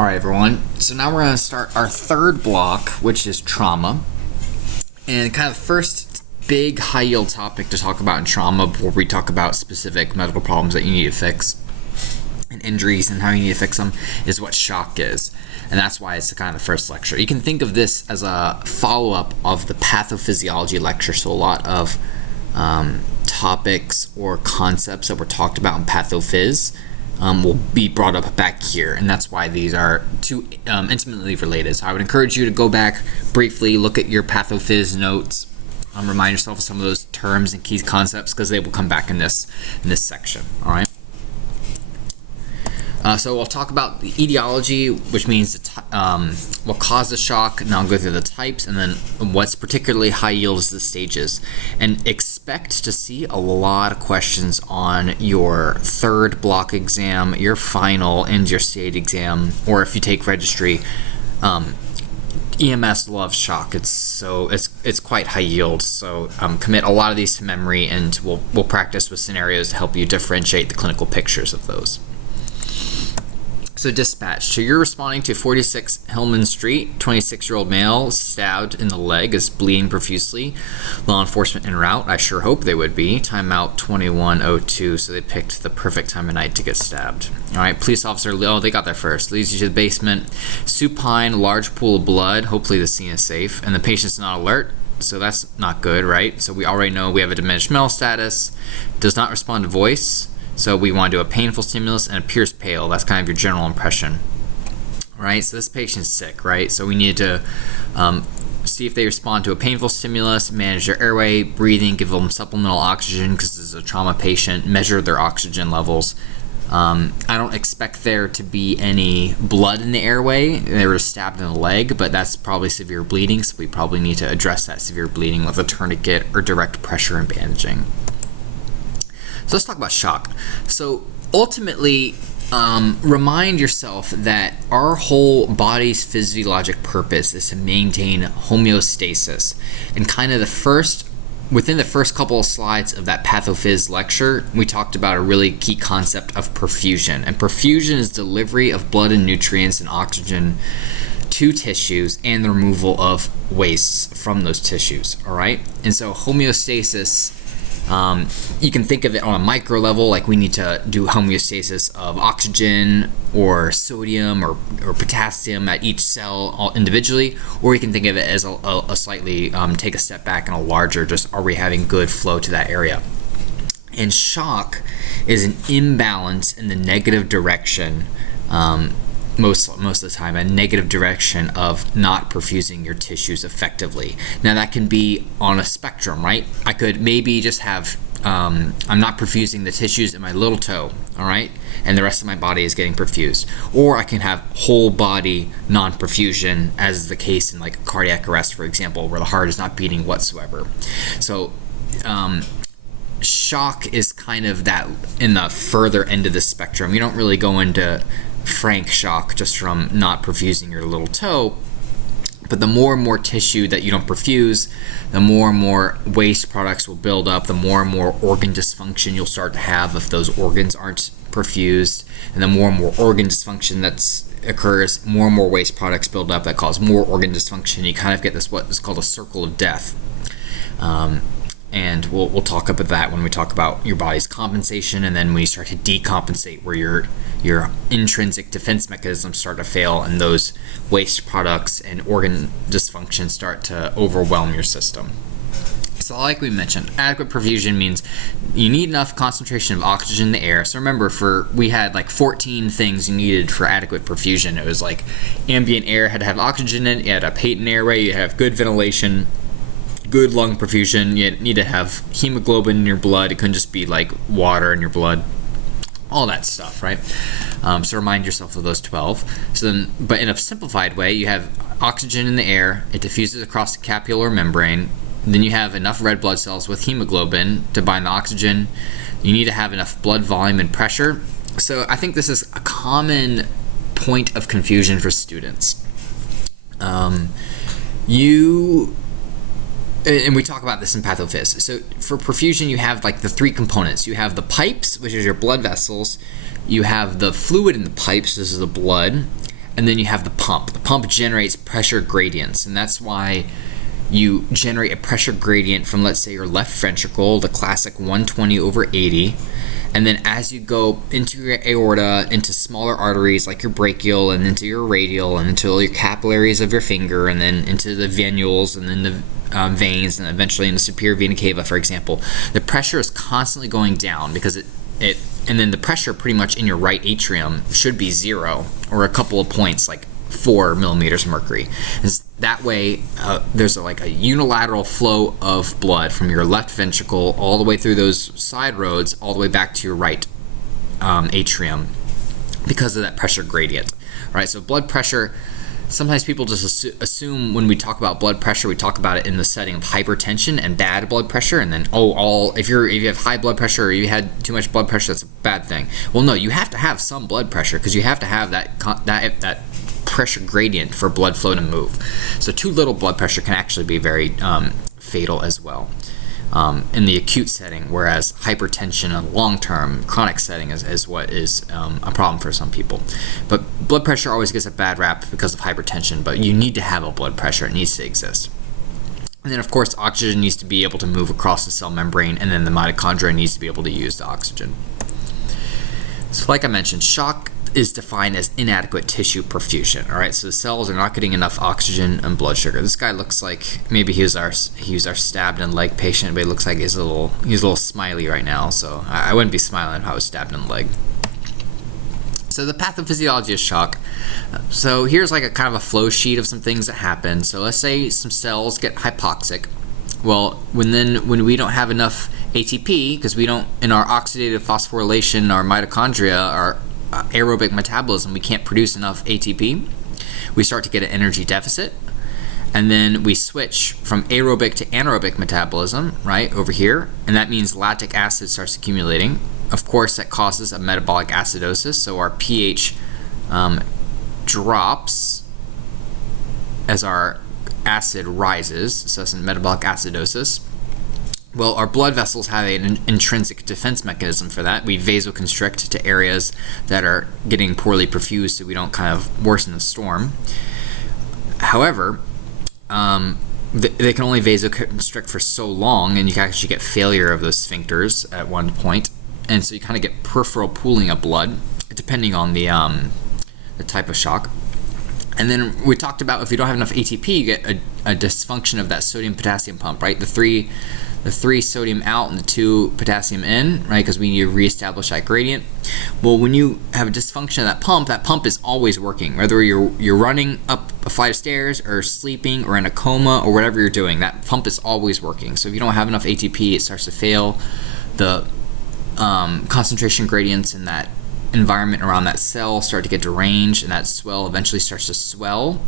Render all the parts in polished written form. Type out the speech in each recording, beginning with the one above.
All right, everyone. So now we're going to start our third block, which is trauma. And kind of the first big high-yield topic to talk about in trauma before we talk about specific medical problems that you need to fix and injuries and how you need to fix them is what shock is. And that's why it's kind of the first lecture. You can think of this as a follow-up of the pathophysiology lecture. So a lot of topics or concepts that were talked about in pathophys will be brought up back here, and that's why these are two intimately related. So I would encourage you to go back briefly, look at your pathophys notes, remind yourself of some of those terms and key concepts because they will come back in this section. All right. So we'll talk about the etiology, which means what caused the shock, and I'll go through the types, and then what's particularly high yield is the stages. And expect to see a lot of questions on your third block exam, your final, and your state exam, or if you take registry. EMS loves shock. It's quite high yield. So commit a lot of these to memory, and we'll practice with scenarios to help you differentiate the clinical pictures of those. So dispatch. So you're responding to 46 Hillman Street, 26-year-old male stabbed in the leg, is bleeding profusely. Law enforcement en route. I sure hope they would be. Timeout 21:02. So they picked the perfect time of night to get stabbed. All right. Police officer. Oh, they got there first. Leads you to the basement. Supine, large pool of blood. Hopefully the scene is safe, and the patient's not alert. So that's not good, right? So we already know we have a diminished mental status. Does not respond to voice. So we want to do a painful stimulus and appears pale. That's kind of your general impression, right? So this patient's sick, right? So we need to see if they respond to a painful stimulus, manage their airway, breathing, give them supplemental oxygen because this is a trauma patient, measure their oxygen levels. I don't expect there to be any blood in the airway. They were stabbed in the leg, but that's probably severe bleeding, so we probably need to address that severe bleeding with a tourniquet or direct pressure and bandaging. So let's talk about shock. So ultimately, remind yourself that our whole body's physiologic purpose is to maintain homeostasis. And kind of within the first couple of slides of that pathophys lecture, we talked about a really key concept of perfusion. And perfusion is delivery of blood and nutrients and oxygen to tissues and the removal of wastes from those tissues, all right? And so homeostasis, you can think of it on a micro level, like we need to do homeostasis of oxygen or sodium or potassium at each cell all individually, or you can think of it as a slightly take a step back and a larger, just are we having good flow to that area? And shock is an imbalance in the negative direction, most of the time, a negative direction of not perfusing your tissues effectively. Now that can be on a spectrum, right? I could maybe just have, I'm not perfusing the tissues in my little toe, all right? And the rest of my body is getting perfused. Or I can have whole body non-perfusion, as is the case in like cardiac arrest, for example, where the heart is not beating whatsoever. So, shock is kind of that in the further end of the spectrum. You don't really go into frank shock just from not perfusing your little toe, but the more and more tissue that you don't perfuse, the more and more waste products will build up, the more and more organ dysfunction you'll start to have if those organs aren't perfused, and the more and more organ dysfunction that occurs, more and more waste products build up that cause more organ dysfunction. You kind of get this what is called a circle of death. And we'll talk about that when we talk about your body's compensation, and then when you start to decompensate, where your intrinsic defense mechanisms start to fail, and those waste products and organ dysfunction start to overwhelm your system. So like we mentioned, adequate perfusion means you need enough concentration of oxygen in the air. So remember, we had like 14 things you needed for adequate perfusion. It was like ambient air had to have oxygen in it, you had a patent airway, you have good ventilation, good lung perfusion, you need to have hemoglobin in your blood. It couldn't just be like water in your blood, all that stuff, right? So remind yourself of those 12. So then, but in a simplified way, you have oxygen in the air, it diffuses across the capillary membrane, then you have enough red blood cells with hemoglobin to bind the oxygen. You need to have enough blood volume and pressure. So I think this is a common point of confusion for students. And we talk about this in pathophys. So for perfusion, you have like the three components. You have the pipes, which is your blood vessels. You have the fluid in the pipes, this is the blood. and then you have the pump. The pump generates pressure gradients, and that's why you generate a pressure gradient from, let's say, your left ventricle, the classic 120/80, and then as you go into your aorta, into smaller arteries like your brachial, and into your radial, and into your capillaries of your finger, and then into the venules, and then the veins, and eventually in the superior vena cava, for example, the pressure is constantly going down because and then the pressure pretty much in your right atrium should be 0 or a couple of points, like 4 millimeters of mercury. And that way, there's like a unilateral flow of blood from your left ventricle all the way through those side roads, all the way back to your right atrium because of that pressure gradient. Right? So blood pressure, sometimes people just assume when we talk about blood pressure, we talk about it in the setting of hypertension and bad blood pressure, and then if you have high blood pressure or you had too much blood pressure, that's a bad thing. Well, no, you have to have some blood pressure because you have to have that pressure gradient for blood flow to move. So too little blood pressure can actually be very fatal as well in the acute setting, whereas hypertension in a long-term chronic setting is what is a problem for some people. But blood pressure always gets a bad rap because of hypertension, but you need to have a blood pressure. It needs to exist. And then, of course, oxygen needs to be able to move across the cell membrane, and then the mitochondria needs to be able to use the oxygen. So like I mentioned, shock is defined as inadequate tissue perfusion. All right, so the cells are not getting enough oxygen and blood sugar. This guy looks like maybe he was our stabbed in the leg patient, but he looks like he's a little smiley right now. So I wouldn't be smiling if I was stabbed in the leg. So the pathophysiology of shock. So here's like a kind of a flow sheet of some things that happen. So let's say some cells get hypoxic. Well, when we don't have enough ATP, because we don't, in our oxidative phosphorylation, our mitochondria, our aerobic metabolism, we can't produce enough ATP. We start to get an energy deficit, and then we switch from aerobic to anaerobic metabolism, right, over here, and that means lactic acid starts accumulating. Of course, that causes a metabolic acidosis, so our pH drops as our acid rises, so that's a metabolic acidosis. Well, our blood vessels have an intrinsic defense mechanism for that. We vasoconstrict to areas that are getting poorly perfused so we don't kind of worsen the storm. However, they can only vasoconstrict for so long, and you can actually get failure of those sphincters at one point. And so you kind of get peripheral pooling of blood, depending on the type of shock. And then we talked about if you don't have enough ATP, you get a dysfunction of that sodium-potassium pump, right? The three sodium out and the 2 potassium in, right? Because we need to reestablish that gradient. Well, when you have a dysfunction of that pump is always working. Whether you're running up a flight of stairs or sleeping or in a coma or whatever you're doing, that pump is always working. So if you don't have enough ATP, it starts to fail. The concentration gradients in that environment around that cell start to get deranged, and that swell eventually starts to swell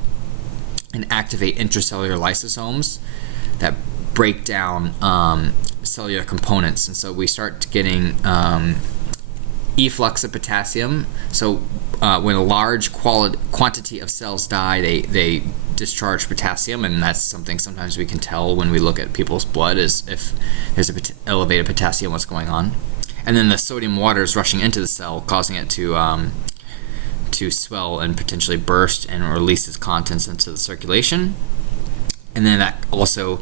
and activate intracellular lysosomes that break down cellular components, and so we start getting efflux of potassium. So when a large quantity of cells die, they discharge potassium, and that's something sometimes we can tell when we look at people's blood is if there's elevated potassium, what's going on. And then the sodium water is rushing into the cell, causing it to swell and potentially burst and release its contents into the circulation. And then that also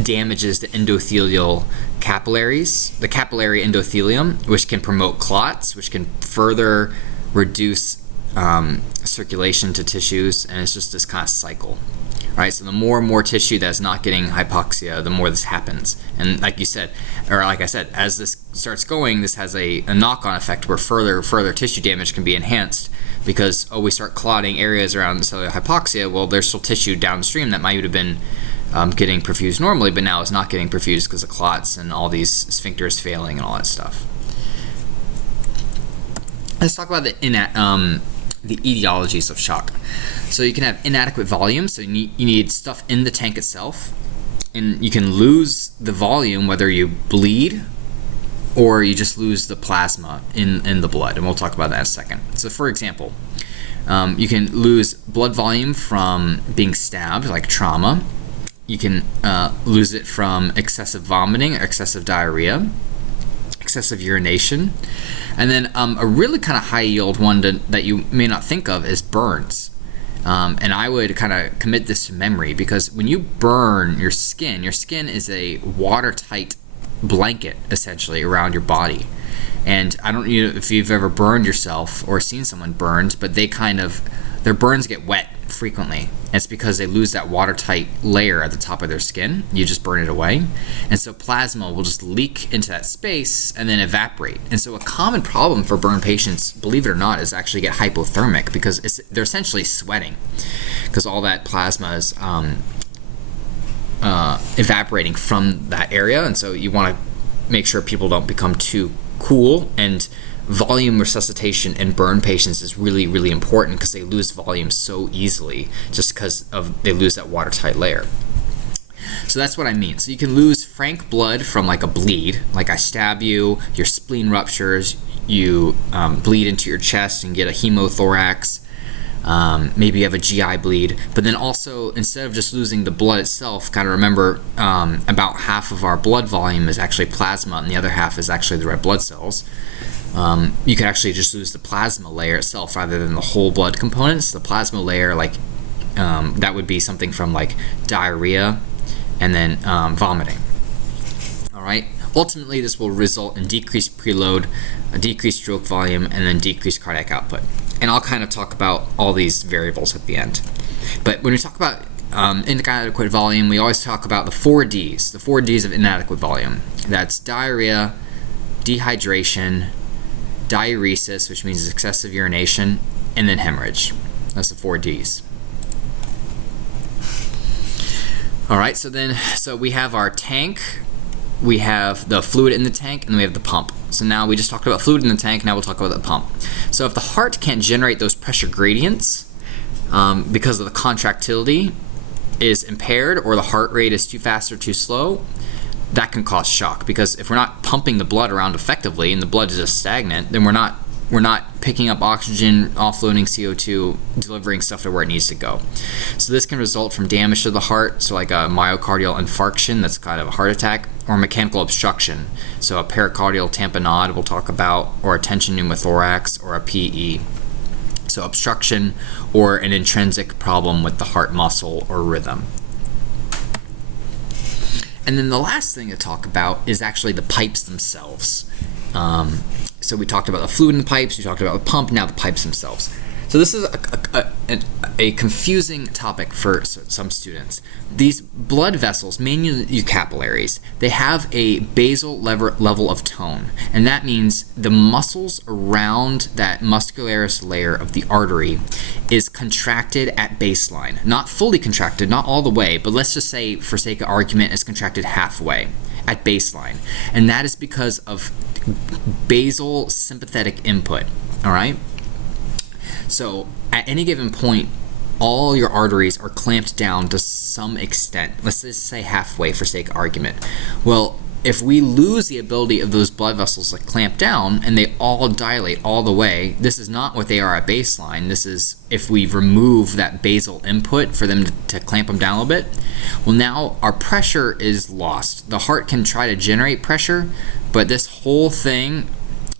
damages the endothelial capillaries, the capillary endothelium, which can promote clots, which can further reduce circulation to tissues, and it's just this kind of cycle. Right, so the more and more tissue that's not getting hypoxia, the more this happens. And like I said, as this starts going, this has a knock-on effect where further tissue damage can be enhanced because we start clotting areas around cellular hypoxia. Well, there's still tissue downstream that might have been getting perfused normally, but now is not getting perfused because of clots and all these sphincters failing and all that stuff. Let's talk about the etiologies of shock. So you can have inadequate volume, so you need stuff in the tank itself, and you can lose the volume whether you bleed or you just lose the plasma in the blood, and we'll talk about that in a second. So for example, you can lose blood volume from being stabbed, like trauma. You can lose it from excessive vomiting or excessive diarrhea. excessive urination. And then a really kind of high yield one that you may not think of is burns. And I would kind of commit this to memory, because when you burn your skin is a watertight blanket essentially around your body. And I don't know if you've ever burned yourself or seen someone burned, but their burns get wet frequently. And it's because they lose that watertight layer at the top of their skin. You just burn it away. And so plasma will just leak into that space and then evaporate. And so a common problem for burn patients, believe it or not, is actually get hypothermic, because they're essentially sweating because all that plasma is evaporating from that area. And so you want to make sure people don't become too cool, and volume resuscitation in burn patients is really, really important, because they lose volume so easily just because they lose that watertight layer. So that's what I mean. So you can lose frank blood from like a bleed, like I stab you, your spleen ruptures, you bleed into your chest and get a hemothorax. Maybe you have a GI bleed, but then also, instead of just losing the blood itself, kind of remember about half of our blood volume is actually plasma, and the other half is actually the red blood cells. You could actually just lose the plasma layer itself rather than the whole blood components. The plasma layer, that would be something from like diarrhea and then vomiting. All right. Ultimately, this will result in decreased preload, a decreased stroke volume, and then decreased cardiac output. And I'll kind of talk about all these variables at the end. But when we talk about inadequate volume, we always talk about the 4 Ds, the 4 Ds of inadequate volume. That's diarrhea, dehydration, diuresis, which means excessive urination, and then hemorrhage. That's the 4 Ds. All right, so we have our tank, we have the fluid in the tank, and then we have the pump. So now we just talked about fluid in the tank, now we'll talk about the pump. So if the heart can't generate those pressure gradients because of the contractility is impaired, or the heart rate is too fast or too slow, that can cause shock, because if we're not pumping the blood around effectively and the blood is just stagnant, then we're not picking up oxygen, offloading CO2, delivering stuff to where it needs to go. So this can result from damage to the heart, so like a myocardial infarction, that's kind of a heart attack, or mechanical obstruction, so a pericardial tamponade we'll talk about, or a tension pneumothorax, or a PE. So obstruction or an intrinsic problem with the heart muscle or rhythm. And then the last thing to talk about is actually the pipes themselves. So we talked about the fluid in the pipes, we talked about the pump, now the pipes themselves. So this is a confusing topic for some students. These blood vessels, mainly capillaries, they have a basal level of tone, and that means the muscles around that muscularis layer of the artery is contracted at baseline. Not fully contracted, not all the way, but let's just say, for sake of argument, it's contracted halfway at baseline. And that is because of basal sympathetic input, all right? So at any given point, all your arteries are clamped down to some extent. Let's just say halfway for sake of argument. Well, if we lose the ability of those blood vessels to clamp down and they all dilate all the way, this is not what they are at baseline. This is if we remove that basal input for them to clamp them down a little bit. Well, now our pressure is lost. The heart can try to generate pressure, but this whole thing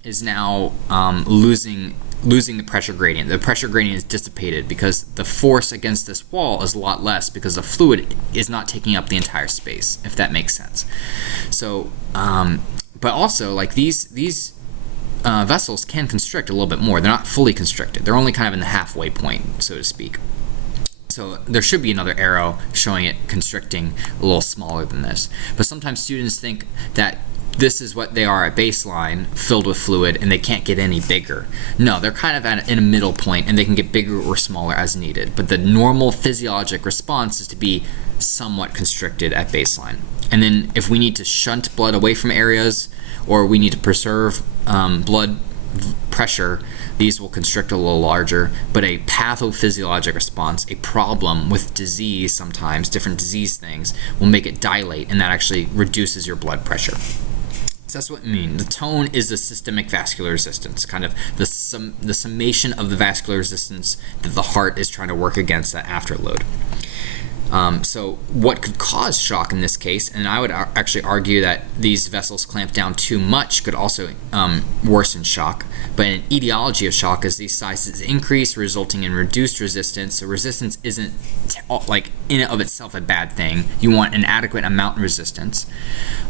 is now losing the pressure gradient. The pressure gradient is dissipated because the force against this wall is a lot less, because the fluid is not taking up the entire space, if that makes sense. So, but also, like these vessels can constrict a little bit more. They're not fully constricted. They're only kind of in the halfway point, so to speak. So there should be another arrow showing it constricting a little smaller than this. But sometimes students think that this is what they are at baseline, filled with fluid, and they can't get any bigger. No, they're kind of in a middle point, and they can get bigger or smaller as needed. But the normal physiologic response is to be somewhat constricted at baseline. And then if we need to shunt blood away from areas, or we need to preserve blood pressure, these will constrict a little larger. But a pathophysiologic response, a problem with disease, sometimes different disease things, will make it dilate, and that actually reduces your blood pressure. So that's what I mean. The tone is the systemic vascular resistance, kind of the summation of the vascular resistance that the heart is trying to work against that afterload. So what could cause shock in this case, and I would actually argue that these vessels clamped down too much could also worsen shock, but an etiology of shock is these sizes increase, resulting in reduced resistance. So resistance isn't like in and of itself a bad thing. You want an adequate amount of resistance,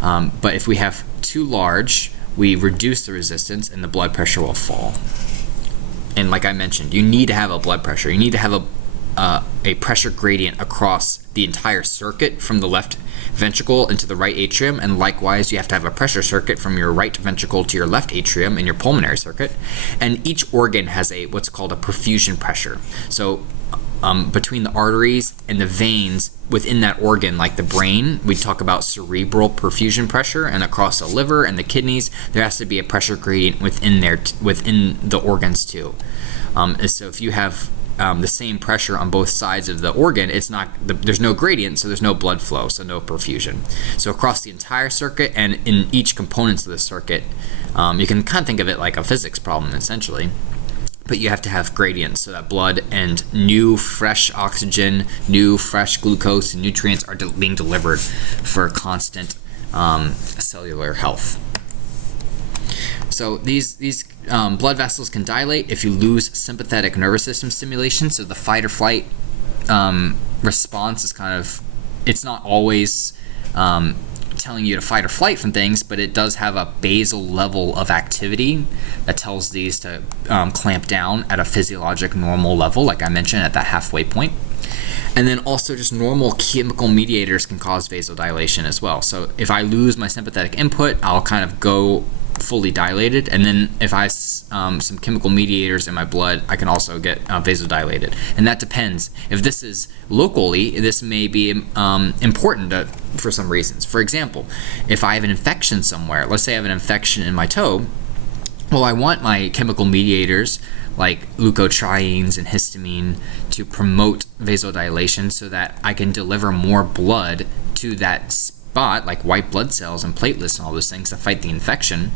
but if we have too large, we reduce the resistance and the blood pressure will fall. And like I mentioned, you need to have a blood pressure. You need to have a pressure gradient across the entire circuit from the left ventricle into the right atrium, and likewise you have to have a pressure circuit from your right ventricle to your left atrium in your pulmonary circuit. And each organ has what's called a perfusion pressure. So between the arteries and the veins within that organ, like the brain, we talk about cerebral perfusion pressure, and across the liver and the kidneys, there has to be a pressure gradient within the organs too. So if you have the same pressure on both sides of the organ, there's no gradient, so there's no blood flow, so no perfusion. So across the entire circuit and in each components of the circuit, you can kind of think of it like a physics problem essentially, but you have to have gradients so that blood and new fresh oxygen, new fresh glucose and nutrients are being delivered for constant cellular health. So these blood vessels can dilate if you lose sympathetic nervous system stimulation. So the fight or flight response is it's not always telling you to fight or flight from things, but it does have a basal level of activity that tells these to clamp down at a physiologic normal level, like I mentioned, at that halfway point. And then also just normal chemical mediators can cause vasodilation as well. So if I lose my sympathetic input, I'll kind of go fully dilated, and then if I some chemical mediators in my blood, I can also get vasodilated, and that depends. If this is locally, this may be important for some reasons. For example, if I have an infection somewhere, let's say I have an infection in my toe, well, I want my chemical mediators like leukotrienes and histamine to promote vasodilation so that I can deliver more blood to that spot, like white blood cells and platelets and all those things, to fight the infection.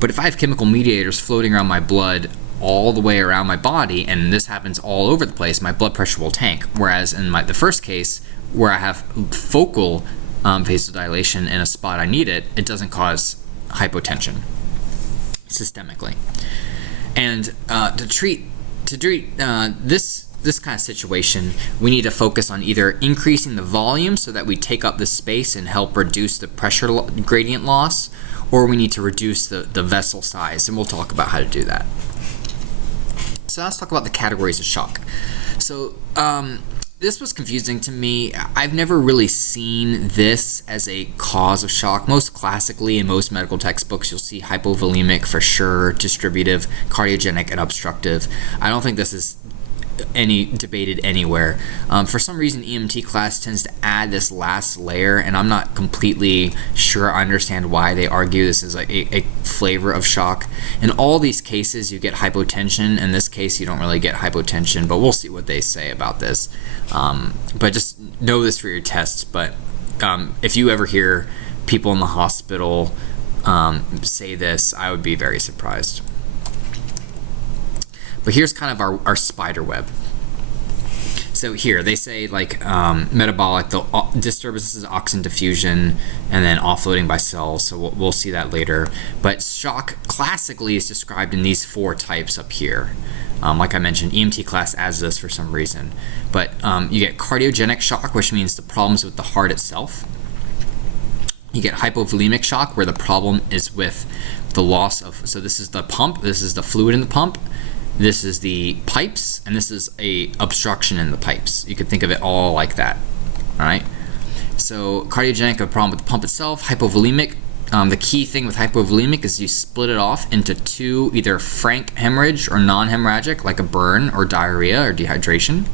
But if I have chemical mediators floating around my blood all the way around my body, and this happens all over the place, my blood pressure will tank. Whereas in the first case, where I have focal vasodilation in a spot I need it, it doesn't cause hypotension systemically. And to treat this kind of situation, we need to focus on either increasing the volume so that we take up the space and help reduce the pressure gradient loss, or we need to reduce the vessel size, and we'll talk about how to do that. So let's talk about the categories of shock. So this was confusing to me. I've never really seen this as a cause of shock. Most classically, in most medical textbooks, you'll see hypovolemic for sure, distributive, cardiogenic, and obstructive. I don't think this is debated anywhere. For some reason, EMT class tends to add this last layer, and I'm not completely sure I understand why they argue this is a flavor of shock. In all these cases, you get hypotension. In this case, you don't really get hypotension, but we'll see what they say about this. But just know this for your tests. But if you ever hear people in the hospital say this, I would be very surprised. But here's kind of our spider web. So here they say metabolic, the disturbances of oxygen diffusion, and then offloading by cells. So we'll see that later. But shock classically is described in these 4 types up here. Like I mentioned, EMT class adds this for some reason. But you get cardiogenic shock, which means the problems with the heart itself. You get hypovolemic shock, where the problem is with the loss of, so this is the pump, this is the fluid in the pump, this is the pipes, and this is a obstruction in the pipes. You could think of it all like that. All right. So cardiogenic, a problem with the pump itself. Hypovolemic, the key thing with hypovolemic is you split it off into 2, either frank hemorrhage or non-hemorrhagic, like a burn or diarrhea or dehydration.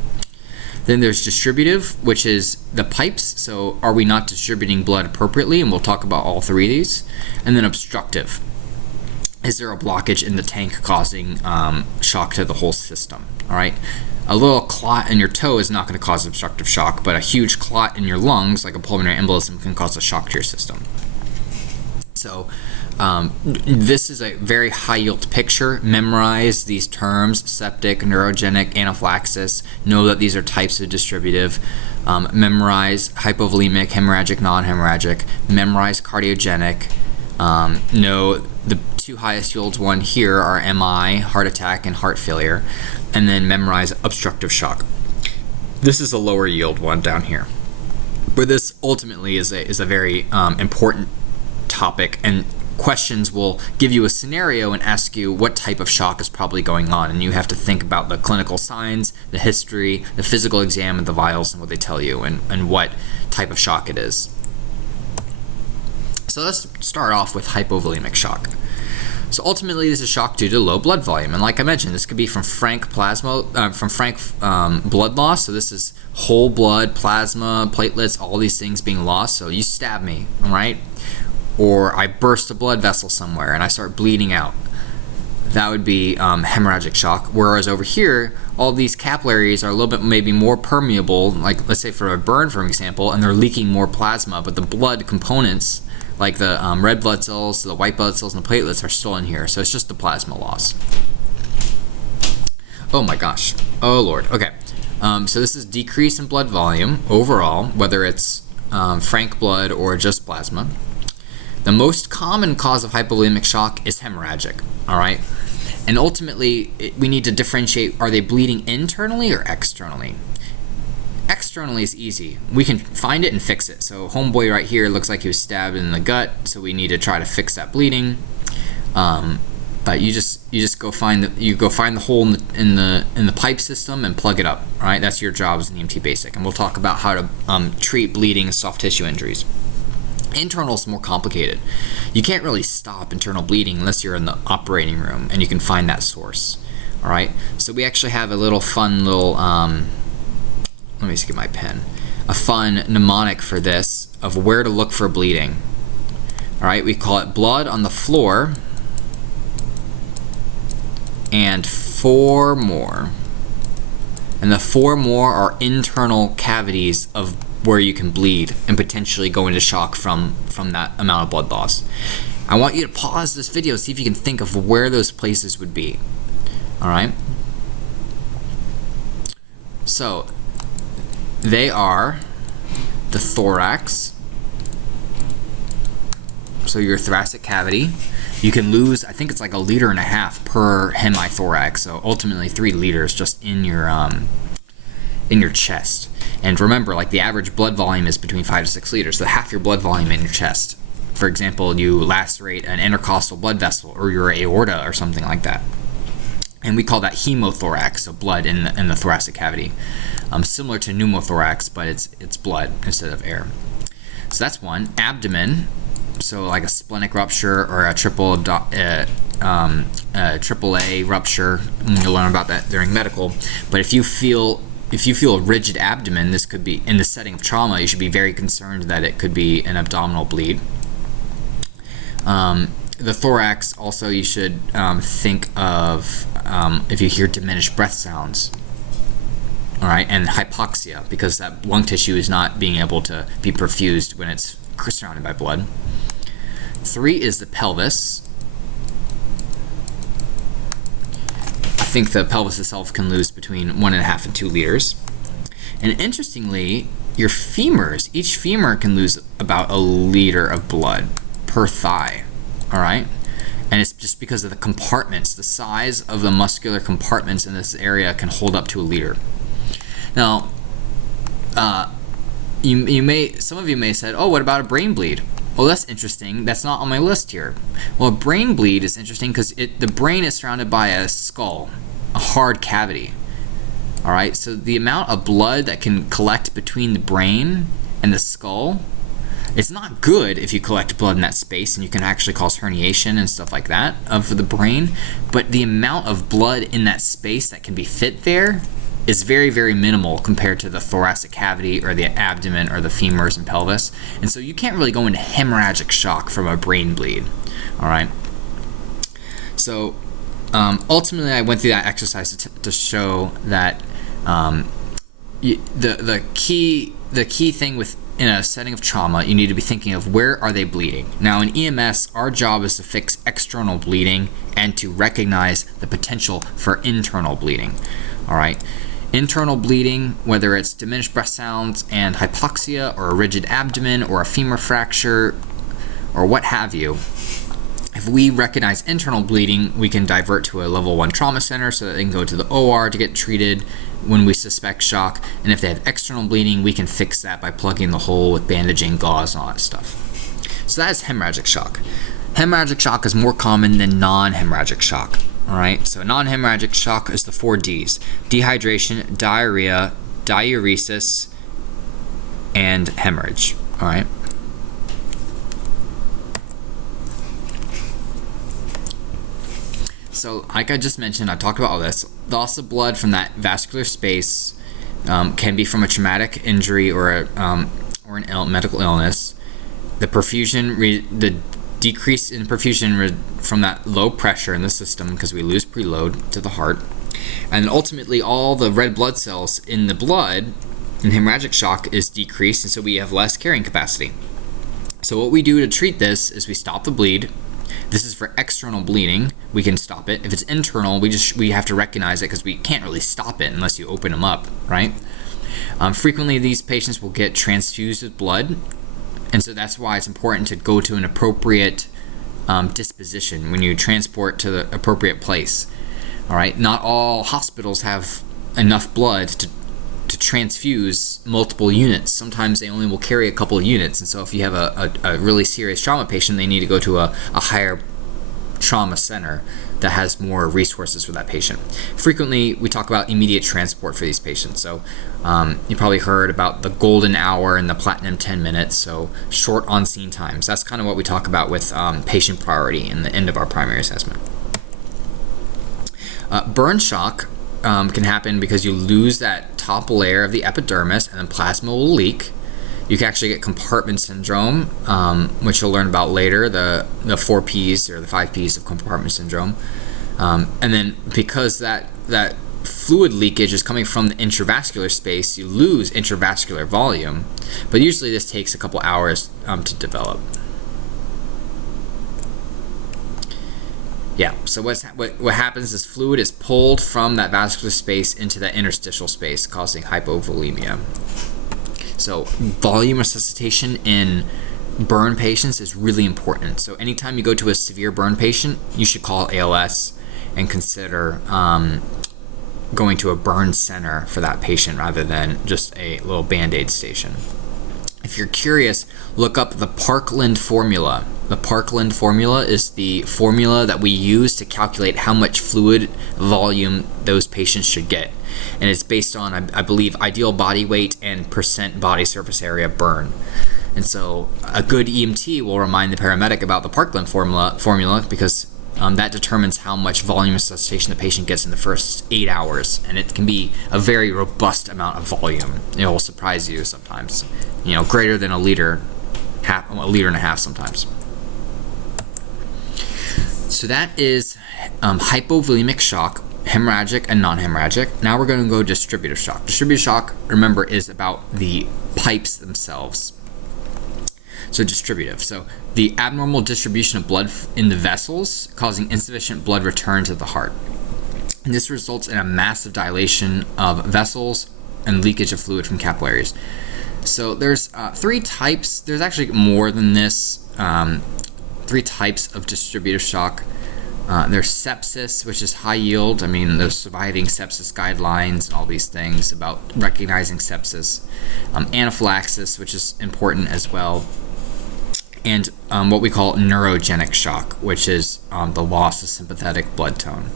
Then there's distributive, which is the pipes. So are we not distributing blood appropriately? And we'll talk about all 3 of these. And then obstructive. Is there a blockage in the tank causing shock to the whole system? All right. A little clot in your toe is not going to cause obstructive shock, but a huge clot in your lungs, like a pulmonary embolism, can cause a shock to your system. So This is a very high-yield picture. Memorize these terms: septic, neurogenic, anaphylaxis. Know that these are types of distributive. Memorize hypovolemic, hemorrhagic, non-hemorrhagic. Memorize cardiogenic. Know the two highest yields one here are MI, heart attack, and heart failure. And then memorize obstructive shock. This is a lower yield one down here. But this ultimately is a very important topic, and questions will give you a scenario and ask you what type of shock is probably going on, and you have to think about the clinical signs, the history, the physical exam, and the vitals and what they tell you, and what type of shock it is. So let's start off with hypovolemic shock. So ultimately, this is shock due to low blood volume, and like I mentioned, this could be from frank blood loss. So this is whole blood, plasma, platelets, all these things being lost. So you stab me, all right? Or I burst a blood vessel somewhere and I start bleeding out. That would be hemorrhagic shock. Whereas over here, all these capillaries are a little bit maybe more permeable, like let's say for a burn, for example, and they're leaking more plasma, but the blood components, like the red blood cells, the white blood cells, and the platelets are still in here. So it's just the plasma loss. Oh my gosh. Oh Lord. Okay. So this is decrease in blood volume overall, whether it's frank blood or just plasma. The most common cause of hypovolemic shock is hemorrhagic, all right? And ultimately, we need to differentiate, are they bleeding internally or externally? Externally is easy. We can find it and fix it. So homeboy right here looks like he was stabbed in the gut, so we need to try to fix that bleeding. But you just go find the hole in the pipe system and plug it up, all right? That's your job as an EMT basic. And we'll talk about how to treat bleeding and soft tissue injuries. Internal is more complicated. You can't really stop internal bleeding unless you're in the operating room and you can find that source. All right. So we actually have a little fun little. Let me just get my pen. A fun mnemonic for this of where to look for bleeding. All right. We call it blood on the floor and 4 more. And the 4 more are internal cavities of where you can bleed and potentially go into shock from that amount of blood loss. I want you to pause this video, see if you can think of where those places would be. All right. So they are the thorax. So your thoracic cavity. You can lose, I think it's like 1.5 liters per hemithorax. So ultimately 3 liters just in your chest. And remember, like the average blood volume is between 5 to 6 liters, so half your blood volume in your chest. For example, you lacerate an intercostal blood vessel or your aorta or something like that. And we call that hemothorax, so blood in the thoracic cavity. Similar to pneumothorax, but it's blood instead of air. So that's one. Abdomen, so like a splenic rupture or a AAA rupture. You'll learn about that during medical. But if you feel a rigid abdomen, this could be in the setting of trauma. You should be very concerned that it could be an abdominal bleed. The thorax also, you should think of if you hear diminished breath sounds. All right, and hypoxia, because that lung tissue is not being able to be perfused when it's surrounded by blood. 3 is the pelvis. I think the pelvis itself can lose between 1.5 and 2 liters. And interestingly, your femurs, each femur can lose about 1 liter of blood per thigh. All right? And it's just because of the compartments. The size of the muscular compartments in this area can hold up to 1 liter. Now, some of you may have said, oh, what about a brain bleed? Well, that's interesting. That's not on my list here. Well, a brain bleed is interesting because the brain is surrounded by a skull, a hard cavity. All right, so the amount of blood that can collect between the brain and the skull, it's not good if you collect blood in that space, and you can actually cause herniation and stuff like that of the brain. But the amount of blood in that space that can be fit there is very, very minimal compared to the thoracic cavity or the abdomen or the femurs and pelvis. And so you can't really go into hemorrhagic shock from a brain bleed. All right. So ultimately, I went through that exercise to show that the key thing with in a setting of trauma, you need to be thinking of where are they bleeding. Now in EMS, our job is to fix external bleeding and to recognize the potential for internal bleeding. All right. Internal bleeding, whether it's diminished breath sounds and hypoxia, or a rigid abdomen, or a femur fracture, or what have you. If we recognize internal bleeding, we can divert to a level 1 trauma center so that they can go to the OR to get treated when we suspect shock. And if they have external bleeding, we can fix that by plugging the hole with bandaging, gauze, and all that stuff. So that is hemorrhagic shock. Hemorrhagic shock is more common than non-hemorrhagic shock. All right, so non-hemorrhagic shock is the 4 Ds: dehydration, diarrhea, diuresis, and hemorrhage. All right. So, like I just mentioned, I talked about all this. Loss of blood from that vascular space can be from a traumatic injury or an medical illness. The the decrease in perfusion from that low pressure in the system, because we lose preload to the heart, and ultimately all the red blood cells in the blood in hemorrhagic shock is decreased, and so we have less carrying capacity. So what we do to treat this is we stop the bleed. This is for external bleeding. We can stop it. If it's internal, we have to recognize it, because we can't really stop it unless you open them up, right? Frequently, these patients will get transfused with blood, and so that's why it's important to go to an appropriate disposition when you transport to the appropriate place. All right. Not all hospitals have enough blood to transfuse multiple units. Sometimes they only will carry a couple of units, and so if you have a really serious trauma patient, they need to go to a higher trauma center that has more resources for that patient. Frequently, we talk about immediate transport for these patients. So you probably heard about the golden hour and the platinum 10 minutes, so short on-scene times. That's kind of what we talk about with patient priority in the end of our primary assessment. Burn shock can happen because you lose that top layer of the epidermis, and then plasma will leak. You can actually get compartment syndrome, which you'll learn about later, the 4 Ps or the 5 Ps of compartment syndrome. And then because that fluid leakage is coming from the intravascular space, you lose intravascular volume, but usually this takes a couple hours to develop. Yeah, so what happens is fluid is pulled from that vascular space into that interstitial space, causing hypovolemia. So volume resuscitation in burn patients is really important. So anytime you go to a severe burn patient, you should call ALS and consider going to a burn center for that patient rather than just a little Band-Aid station. If you're curious, look up the Parkland formula. The Parkland formula is the formula that we use to calculate how much fluid volume those patients should get. And it's based on, I believe, ideal body weight and percent body surface area burn. And so a good EMT will remind the paramedic about the Parkland formula because that determines how much volume resuscitation the patient gets in the first 8 hours. And it can be a very robust amount of volume. It will surprise you sometimes. Greater than a liter and a half sometimes. So that is hypovolemic shock, hemorrhagic and non-hemorrhagic. Now we're going to go distributive shock. Distributive shock, remember, is about the pipes themselves. So distributive. So the abnormal distribution of blood in the vessels causing insufficient blood return to the heart. And this results in a massive dilation of vessels and leakage of fluid from capillaries. So there's 3 types. There's actually more than this. 3 types of distributive shock. There's sepsis, which is high yield. There's surviving sepsis guidelines and all these things about recognizing sepsis. Anaphylaxis, which is important as well. And what we call neurogenic shock, which is the loss of sympathetic blood tone.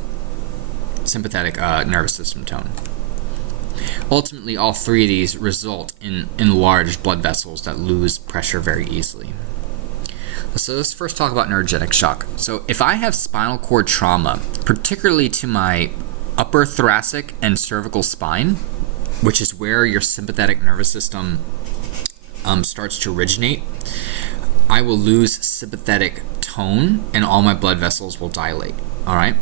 Sympathetic nervous system tone. Ultimately, all 3 of these result in enlarged blood vessels that lose pressure very easily. So let's first talk about neurogenic shock. So if I have spinal cord trauma, particularly to my upper thoracic and cervical spine, which is where your sympathetic nervous system starts to originate, I will lose sympathetic tone and all my blood vessels will dilate. All right.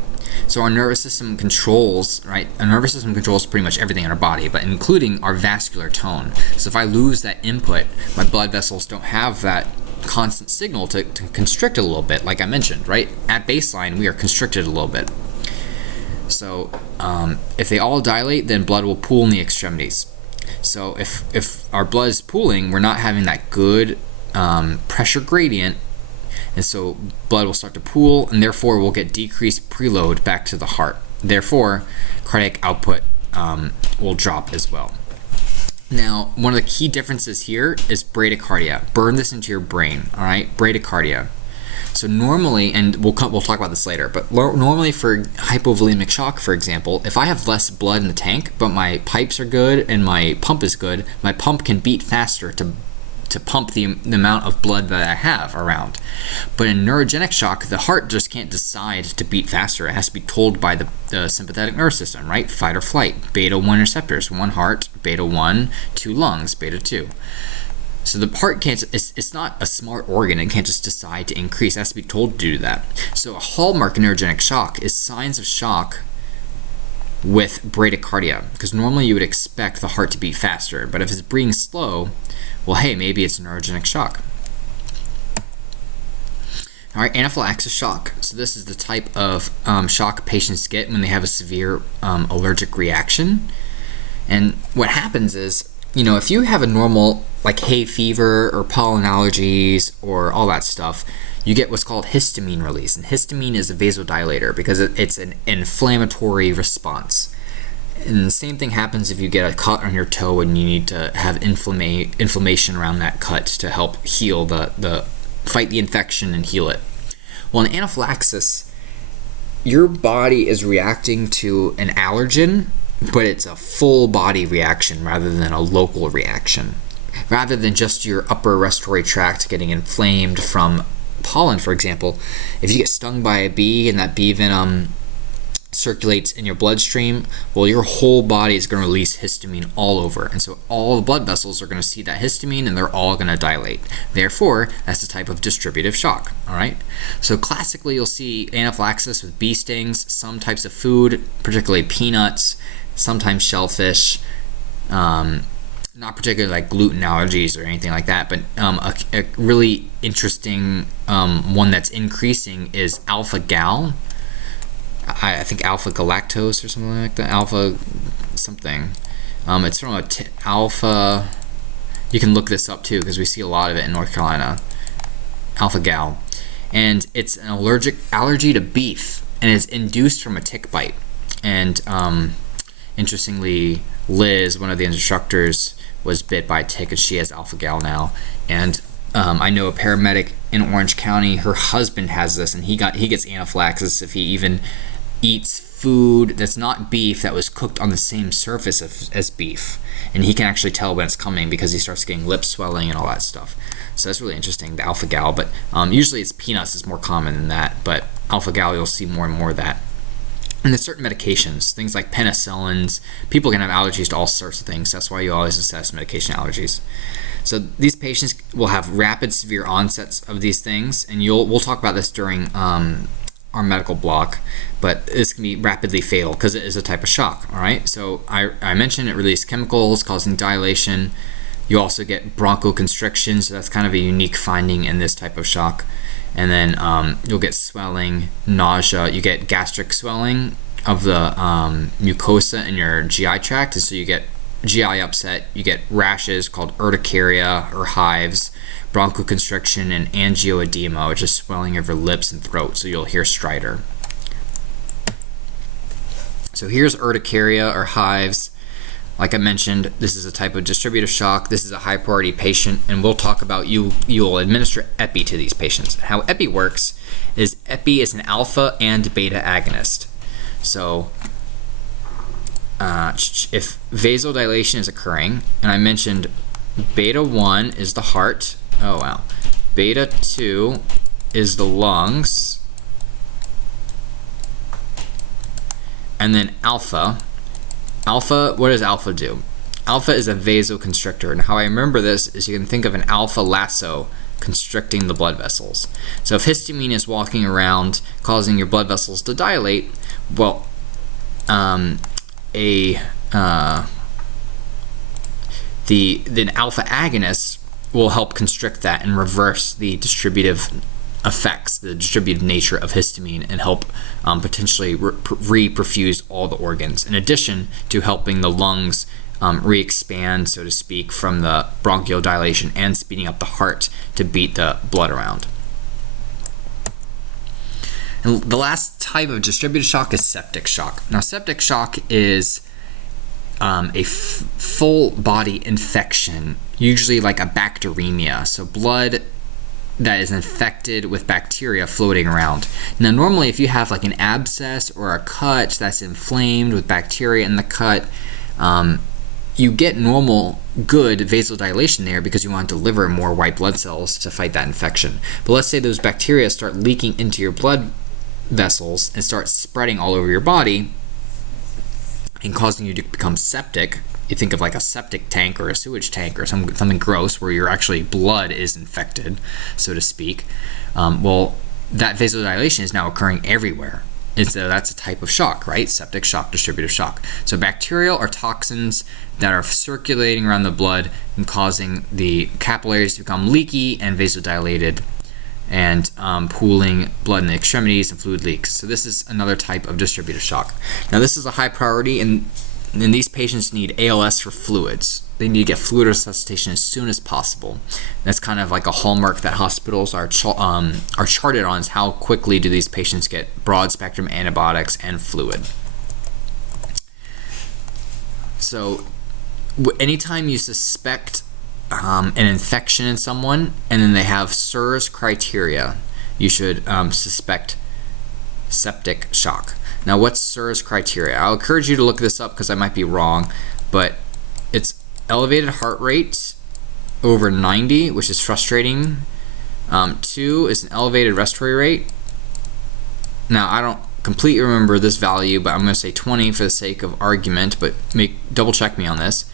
So our nervous system controls, right? Our nervous system controls pretty much everything in our body, but including our vascular tone. So if I lose that input, my blood vessels don't have that constant signal to constrict a little bit, like I mentioned, right? At baseline, we are constricted a little bit. So if they all dilate, then blood will pool in the extremities. So if our blood is pooling, we're not having that good pressure gradient, and so blood will start to pool, and therefore we'll get decreased preload back to the heart. Therefore, cardiac output will drop as well. Now, one of the key differences here is bradycardia. Burn this into your brain, all right? Bradycardia. So normally, and we'll talk about this later, but normally for hypovolemic shock, for example, if I have less blood in the tank, but my pipes are good and my pump is good, my pump can beat faster to pump the amount of blood that I have around. But in neurogenic shock, the heart just can't decide to beat faster. It has to be told by the sympathetic nervous system, right? Fight or flight. Beta 1 receptors, 1 heart, beta 1, 2 lungs, beta 2. So the heart can't, it's not a smart organ. It can't just decide to increase. It has to be told to do that. So a hallmark of neurogenic shock is signs of shock with bradycardia, because normally you would expect the heart to beat faster, but if it's breathing slow, well, hey, maybe it's a neurogenic shock. All right, anaphylaxis shock. So this is the type of shock patients get when they have a severe allergic reaction. And what happens is, if you have a normal, like hay fever or pollen allergies or all that stuff, you get what's called histamine release. And histamine is a vasodilator because it's an inflammatory response. And the same thing happens if you get a cut on your toe and you need to have inflammation around that cut to help heal fight the infection and heal it. Well, in anaphylaxis, your body is reacting to an allergen, but it's a full body reaction rather than a local reaction. Rather than just your upper respiratory tract getting inflamed from pollen, for example, if you get stung by a bee and that bee venom circulates in your bloodstream, well, your whole body is going to release histamine all over, and so all the blood vessels are going to see that histamine and they're all going to dilate. Therefore, that's the type of distributive shock. All right, so classically you'll see anaphylaxis with bee stings, some types of food, particularly peanuts, sometimes shellfish, not particularly like gluten allergies or anything like that, but a really interesting one that's increasing is alpha-gal. I think alpha galactose or something like that. Alpha something. It's from alpha. You can look this up too because we see a lot of it in North Carolina. Alpha-gal, and it's an allergy to beef, and it's induced from a tick bite. And interestingly, Liz, one of the instructors, was bit by a tick, and she has alpha-gal now. And I know a paramedic in Orange County. Her husband has this, and he gets anaphylaxis if he even eats food that's not beef that was cooked on the same surface as beef, and he can actually tell when it's coming because he starts getting lip swelling and all that stuff. So that's really interesting, the alpha-gal. But usually it's peanuts is more common than that, but alpha-gal you'll see more and more of that. And there's certain medications, things like penicillins. People can have allergies to all sorts of things. That's why you always assess medication allergies. So these patients will have rapid, severe onsets of these things, and we'll talk about this during our medical block, but this can be rapidly fatal because it is a type of shock. All right, so I mentioned it releases chemicals causing dilation. You also get bronchoconstriction, so that's kind of a unique finding in this type of shock. And then you'll get swelling, nausea. You get gastric swelling of the mucosa in your GI tract, and so you get GI upset. You get rashes called urticaria or hives, bronchoconstriction, and angioedema, which is swelling of your lips and throat, so you'll hear stridor. So here's urticaria or hives. Like I mentioned, this is a type of distributive shock. This is a high priority patient, and we'll talk about you'll administer epi to these patients. How epi works is epi is an alpha and beta agonist. So if vasodilation is occurring, and I mentioned beta 1 is the heart. Oh wow. Beta 2 is the lungs. And then alpha. Alpha, what does alpha do? Alpha is a vasoconstrictor, and how I remember this is you can think of an alpha lasso constricting the blood vessels. So if histamine is walking around causing your blood vessels to dilate, Well, the alpha agonist will help constrict that and reverse the distributive effects, the distributive nature of histamine, and help potentially reperfuse all the organs, in addition to helping the lungs re-expand, so to speak, from the bronchial dilation and speeding up the heart to beat the blood around. And the last type of distributed shock is septic shock. Now, septic shock is a full body infection, usually like a bacteremia, so blood that is infected with bacteria floating around. Now, normally if you have like an abscess or a cut that's inflamed with bacteria in the cut, you get normal good vasodilation there because you want to deliver more white blood cells to fight that infection. But let's say those bacteria start leaking into your blood vessels and start spreading all over your body and causing you to become septic. You think of like a septic tank or a sewage tank or something gross where your actually blood is infected, so to speak. Well, that vasodilation is now occurring everywhere. And so that's a type of shock, right? Septic shock, distributive shock. So bacterial or toxins that are circulating around the blood and causing the capillaries to become leaky and vasodilated, and pooling blood in the extremities and fluid leaks. So this is another type of distributive shock. Now, this is a high priority, and these patients need ALS for fluids. They need to get fluid resuscitation as soon as possible. That's kind of like a hallmark that hospitals are charted on, is how quickly do these patients get broad spectrum antibiotics and fluid. So anytime you suspect an infection in someone and then they have SIRS criteria, you should suspect septic shock. Now, what's SIRS criteria? I'll encourage you to look this up because I might be wrong, but it's elevated heart rate over 90, which is frustrating. 2 is an elevated respiratory rate. Now, I don't completely remember this value, but I'm going to say 20 for the sake of argument, but double check me on this.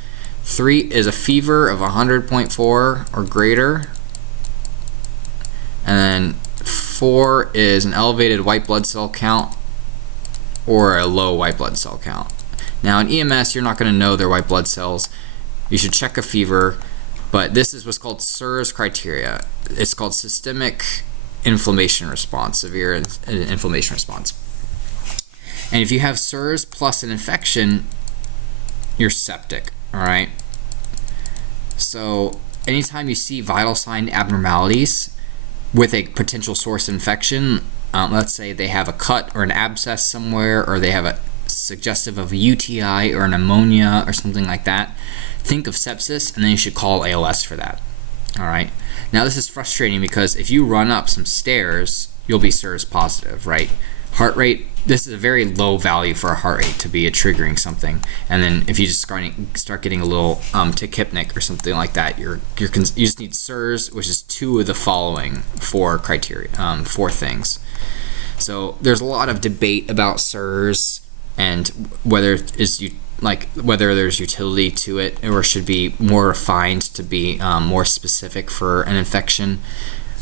3 is a fever of 100.4 or greater. And then 4 is an elevated white blood cell count or a low white blood cell count. Now, in EMS, you're not going to know their white blood cells. You should check a fever, but this is what's called SIRS criteria. It's called systemic inflammation response, severe inflammation response. And if you have SIRS plus an infection, you're septic, all right? So anytime you see vital sign abnormalities with a potential source of infection, let's say they have a cut or an abscess somewhere, or they have a suggestive of a UTI or an pneumonia or something like that, think of sepsis, and then you should call ALS for that. All right. Now, this is frustrating because if you run up some stairs, you'll be SIRS positive, right? Heart rate, this is a very low value for a heart rate to be a triggering something. And then if you just start getting a little tachypnic or something like that, you just need SIRS, which is 2 of the following 4 criteria, 4 things. So there's a lot of debate about SIRS and whether there's utility to it or should be more refined to be more specific for an infection.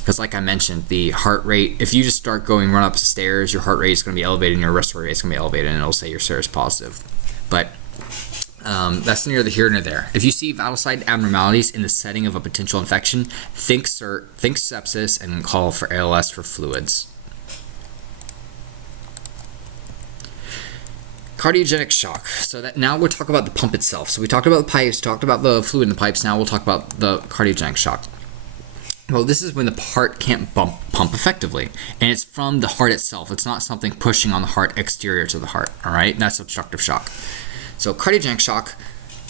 Because like I mentioned, the heart rate, if you just start run up the stairs, your heart rate is going to be elevated and your respiratory rate is going to be elevated, and it'll say you're SIRS positive. But that's neither here nor there. If you see vital sign abnormalities in the setting of a potential infection, think sepsis and call for ALS for fluids. Cardiogenic shock. So that now we'll talk about the pump itself. So we talked about the pipes, talked about the fluid in the pipes. Now we'll talk about the cardiogenic shock. Well, this is when the heart can't pump effectively, and it's from the heart itself. It's not something pushing on the heart exterior to the heart. All right, that's obstructive shock. So cardiogenic shock,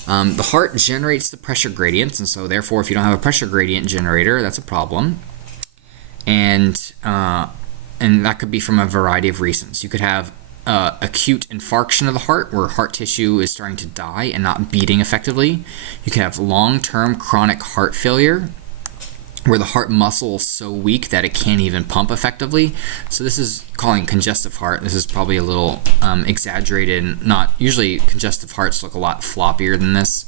the heart generates the pressure gradients, and so therefore, if you don't have a pressure gradient generator, that's a problem. And that could be from a variety of reasons. You could have acute infarction of the heart, where heart tissue is starting to die and not beating effectively. You can have long-term chronic heart failure, where the heart muscle is so weak that it can't even pump effectively. So this is calling congestive heart. This is probably a little exaggerated. Not usually congestive hearts look a lot floppier than this,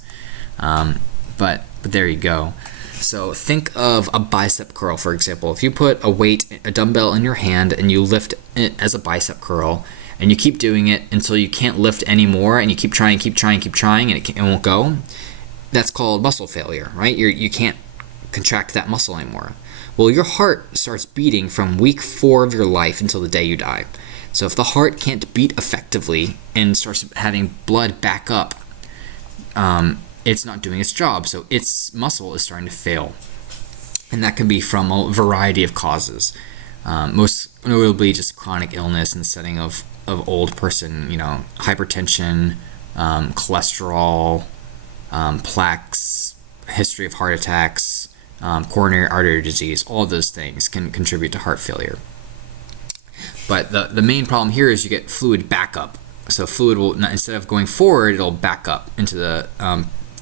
but there you go. So think of a bicep curl, for example. If you put a dumbbell in your hand and you lift it as a bicep curl, and you keep doing it until you can't lift anymore, and you keep trying, and it won't go, that's called muscle failure, right? You can't contract that muscle anymore. Well, your heart starts beating from week 4 of your life until the day you die. So if the heart can't beat effectively and starts having blood back up, it's not doing its job. So its muscle is starting to fail. And that can be from a variety of causes. Most notably just chronic illness in the setting of old person, hypertension, cholesterol, plaques, history of heart attacks, coronary artery disease. All of those things can contribute to heart failure. But the main problem here is you get fluid backup. So fluid will, instead of going forward, it'll back up into the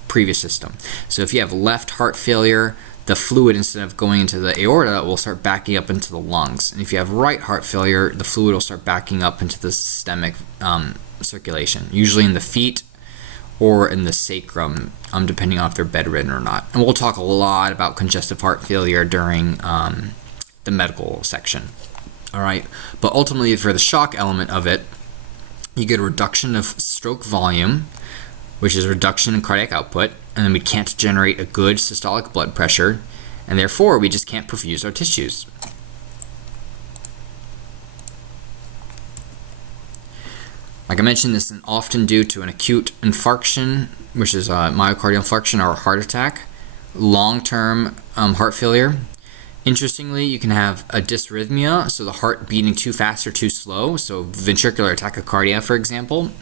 previous system. So if you have left heart failure, the fluid, instead of going into the aorta, will start backing up into the lungs. And if you have right heart failure, the fluid will start backing up into the systemic circulation, usually in the feet or in the sacrum, depending on if they're bedridden or not. And we'll talk a lot about congestive heart failure during the medical section. All right, but ultimately for the shock element of it, you get a reduction of stroke volume, which is a reduction in cardiac output, and then we can't generate a good systolic blood pressure, and therefore we just can't perfuse our tissues. Like I mentioned, this is often due to an acute infarction, which is a myocardial infarction or a heart attack, long-term heart failure. Interestingly, you can have a dysrhythmia, so the heart beating too fast or too slow, so ventricular tachycardia, for example,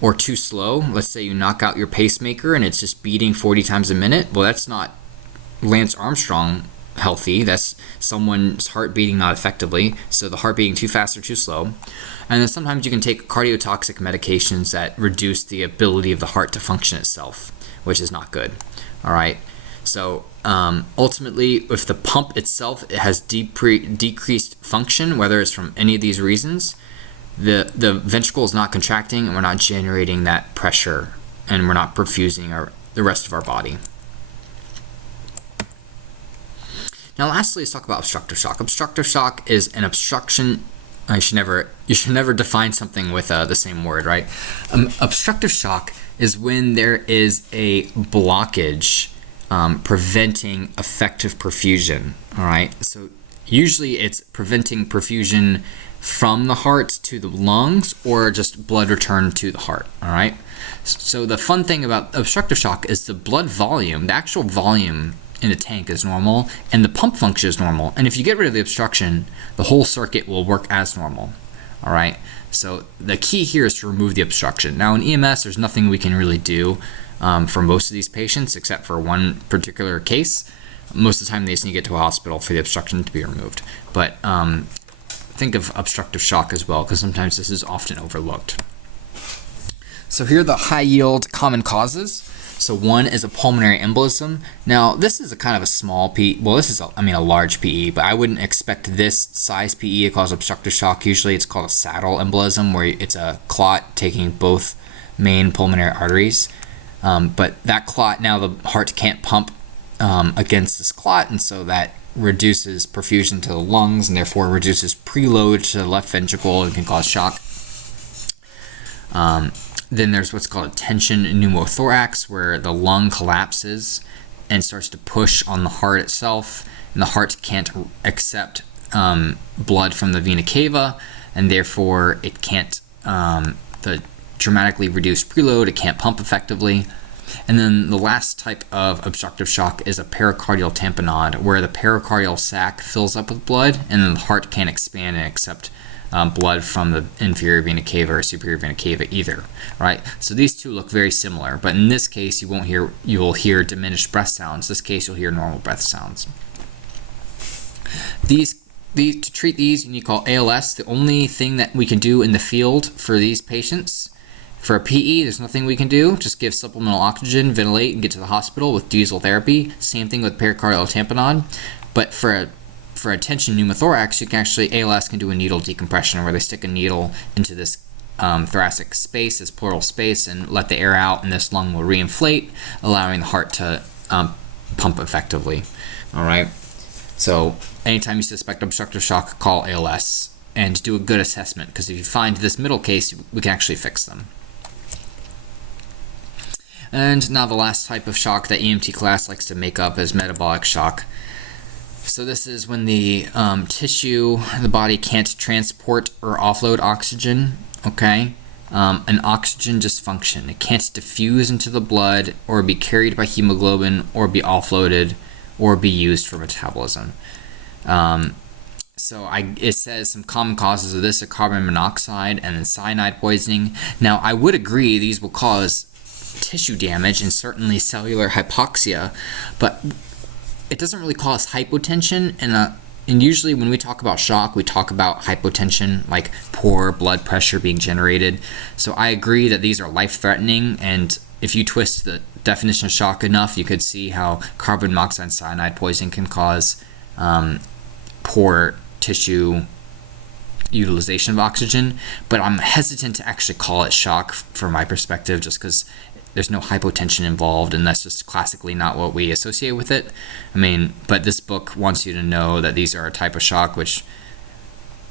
or too slow. Let's say you knock out your pacemaker and it's just beating 40 times a minute. Well, that's not Lance Armstrong healthy. That's someone's heart beating not effectively, so the heart beating too fast or too slow. And then sometimes you can take cardiotoxic medications that reduce the ability of the heart to function itself, which is not good. All right. So ultimately, if the pump itself has decreased function, whether it's from any of these reasons, the ventricle is not contracting and we're not generating that pressure and we're not perfusing the rest of our body. Now lastly, let's talk about obstructive shock. Obstructive shock is an obstruction. You should never define something with the same word, right? Obstructive shock is when there is a blockage preventing effective perfusion. All right, so usually it's preventing perfusion from the heart to the lungs or just blood return to the heart. All right, so the fun thing about obstructive shock is the blood volume, the actual volume in the tank is normal and the pump function is normal, and if you get rid of the obstruction, the whole circuit will work as normal. All right, so the key here is to remove the obstruction. Now in EMS, there's nothing we can really do for most of these patients, except for one particular case. Most of the time they just need to get to a hospital for the obstruction to be removed. But think of obstructive shock as well, because sometimes this is often overlooked. So here are the high yield common causes. So one is a pulmonary embolism. Now this is a kind of a small PE. Well, this is a large PE, but I wouldn't expect this size PE to cause obstructive shock. Usually it's called a saddle embolism, where it's a clot taking both main pulmonary arteries. But that clot, now the heart can't pump against this clot, and so that reduces perfusion to the lungs and therefore reduces preload to the left ventricle and can cause shock. Then there's what's called a tension pneumothorax, where the lung collapses and starts to push on the heart itself, and the heart can't accept blood from the vena cava, and therefore it can't the dramatically reduced preload, it can't pump effectively. And then the last type of obstructive shock is a pericardial tamponade, where the pericardial sac fills up with blood and then the heart can't expand and accept blood from the inferior vena cava or superior vena cava either, right? So these two look very similar, but in this case you will hear diminished breath sounds. This case you'll hear normal breath sounds. To treat these, you need to call ALS. The only thing that we can do in the field for these patients, for a PE, there's nothing we can do. Just give supplemental oxygen, ventilate, and get to the hospital with diesel therapy. Same thing with pericardial tamponade. But for a tension pneumothorax, you can actually, ALS can do a needle decompression, where they stick a needle into this thoracic space, this pleural space, and let the air out, and this lung will reinflate, allowing the heart to pump effectively. All right. So anytime you suspect obstructive shock, call ALS. and do a good assessment, because if you find this middle case, we can actually fix them. And now the last type of shock that EMT class likes to make up is metabolic shock. So this is when the tissue, the body can't transport or offload oxygen, okay? An oxygen dysfunction. It can't diffuse into the blood or be carried by hemoglobin or be offloaded or be used for metabolism. It says some common causes of this are carbon monoxide and then cyanide poisoning. Now, I would agree these will cause tissue damage and certainly cellular hypoxia, but it doesn't really cause hypotension, and usually when we talk about shock, we talk about hypotension, like poor blood pressure being generated. So I agree that these are life-threatening, and if you twist the definition of shock enough, you could see how carbon monoxide and cyanide poisoning can cause poor tissue utilization of oxygen. But I'm hesitant to actually call it shock from my perspective, just because there's no hypotension involved, and that's just classically not what we associate with it. I mean, but this book wants you to know that these are a type of shock, which,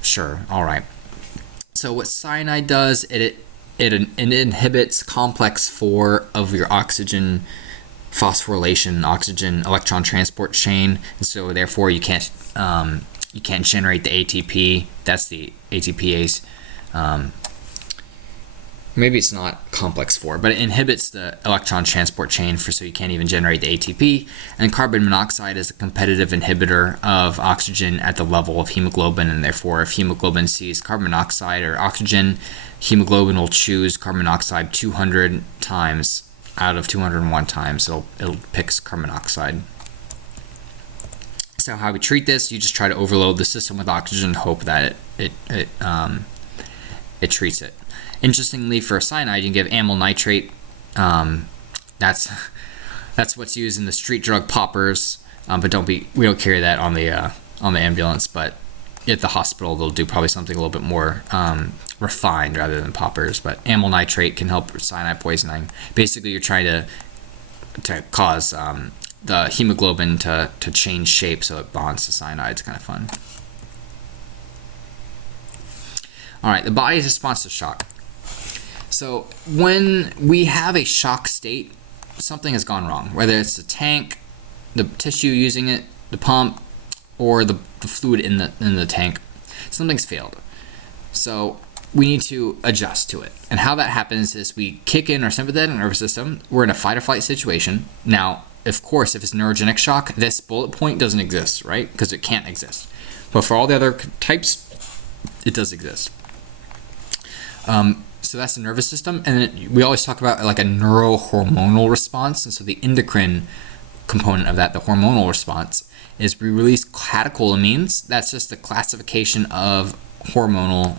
sure, all right. So what cyanide does, it inhibits complex 4 of your oxygen phosphorylation, oxygen electron transport chain, and so therefore you can't generate the ATP. That's the ATPase. Maybe it's not complex 4, but it inhibits the electron transport chain so you can't even generate the ATP. And carbon monoxide is a competitive inhibitor of oxygen at the level of hemoglobin, and therefore if hemoglobin sees carbon monoxide or oxygen, hemoglobin will choose carbon monoxide 200 times out of 201 times. It'll pick carbon monoxide. So how we treat this, you just try to overload the system with oxygen and hope that it treats it. Interestingly, for cyanide, you can give amyl nitrate. That's what's used in the street drug poppers. But we don't carry that on the ambulance. But at the hospital, they'll do probably something a little bit more refined rather than poppers. But amyl nitrate can help with cyanide poisoning. Basically, you're trying to cause the hemoglobin to change shape so it bonds to cyanide. It's kind of fun. All right, the body's response to shock. So when we have a shock state, something has gone wrong, whether it's the tank, the tissue using it, the pump, or the fluid in the tank. Something's failed. So we need to adjust to it. And how that happens is we kick in our sympathetic nervous system. We're in a fight or flight situation. Now, of course, if it's neurogenic shock, this bullet point doesn't exist, right? Because it can't exist. But for all the other types, it does exist. So that's the nervous system, and then we always talk about like a neurohormonal response, and so the endocrine component of that, the hormonal response, is we release catecholamines. That's just the classification of hormonal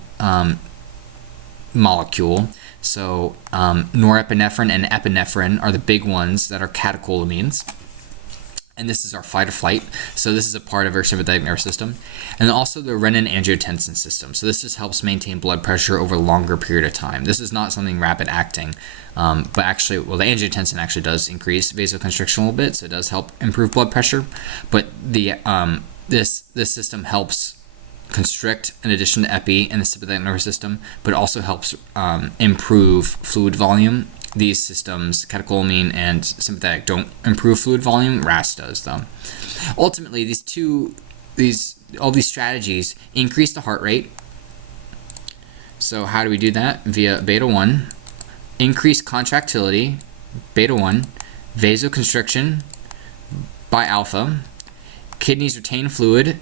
molecule. So norepinephrine and epinephrine are the big ones that are catecholamines. And this is our fight or flight. So this is a part of our sympathetic nervous system. And then also the renin-angiotensin system. So this just helps maintain blood pressure over a longer period of time. This is not something rapid acting, but actually, well, the angiotensin actually does increase vasoconstriction a little bit, so it does help improve blood pressure. But the this system helps constrict in addition to epi and the sympathetic nervous system, but it also helps improve fluid volume. These systems, catecholamine and sympathetic, don't improve fluid volume. RAS does, though. Ultimately, all these strategies increase the heart rate. So how do we do that? Via beta 1, increase contractility, beta 1, vasoconstriction by alpha, kidneys retain fluid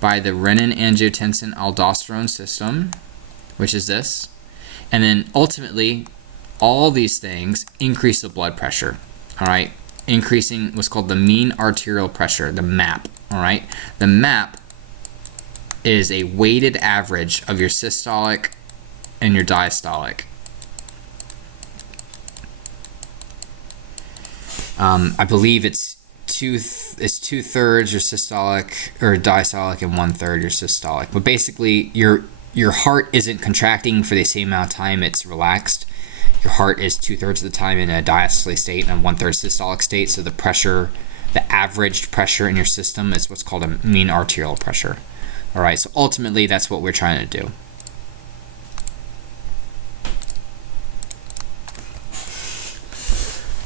by the renin-angiotensin-aldosterone system, which is this, and then ultimately, all these things increase the blood pressure, all right? Increasing what's called the mean arterial pressure, the MAP, all right? The MAP is a weighted average of your systolic and your diastolic. I believe it's 2/3 your systolic or diastolic and 1/3 your systolic. But basically, your heart isn't contracting for the same amount of time it's relaxed. Your heart is 2/3 of the time in a diastolic state and 1/3 systolic state. So the pressure, the averaged pressure in your system is what's called a mean arterial pressure. All right, so ultimately that's what we're trying to do.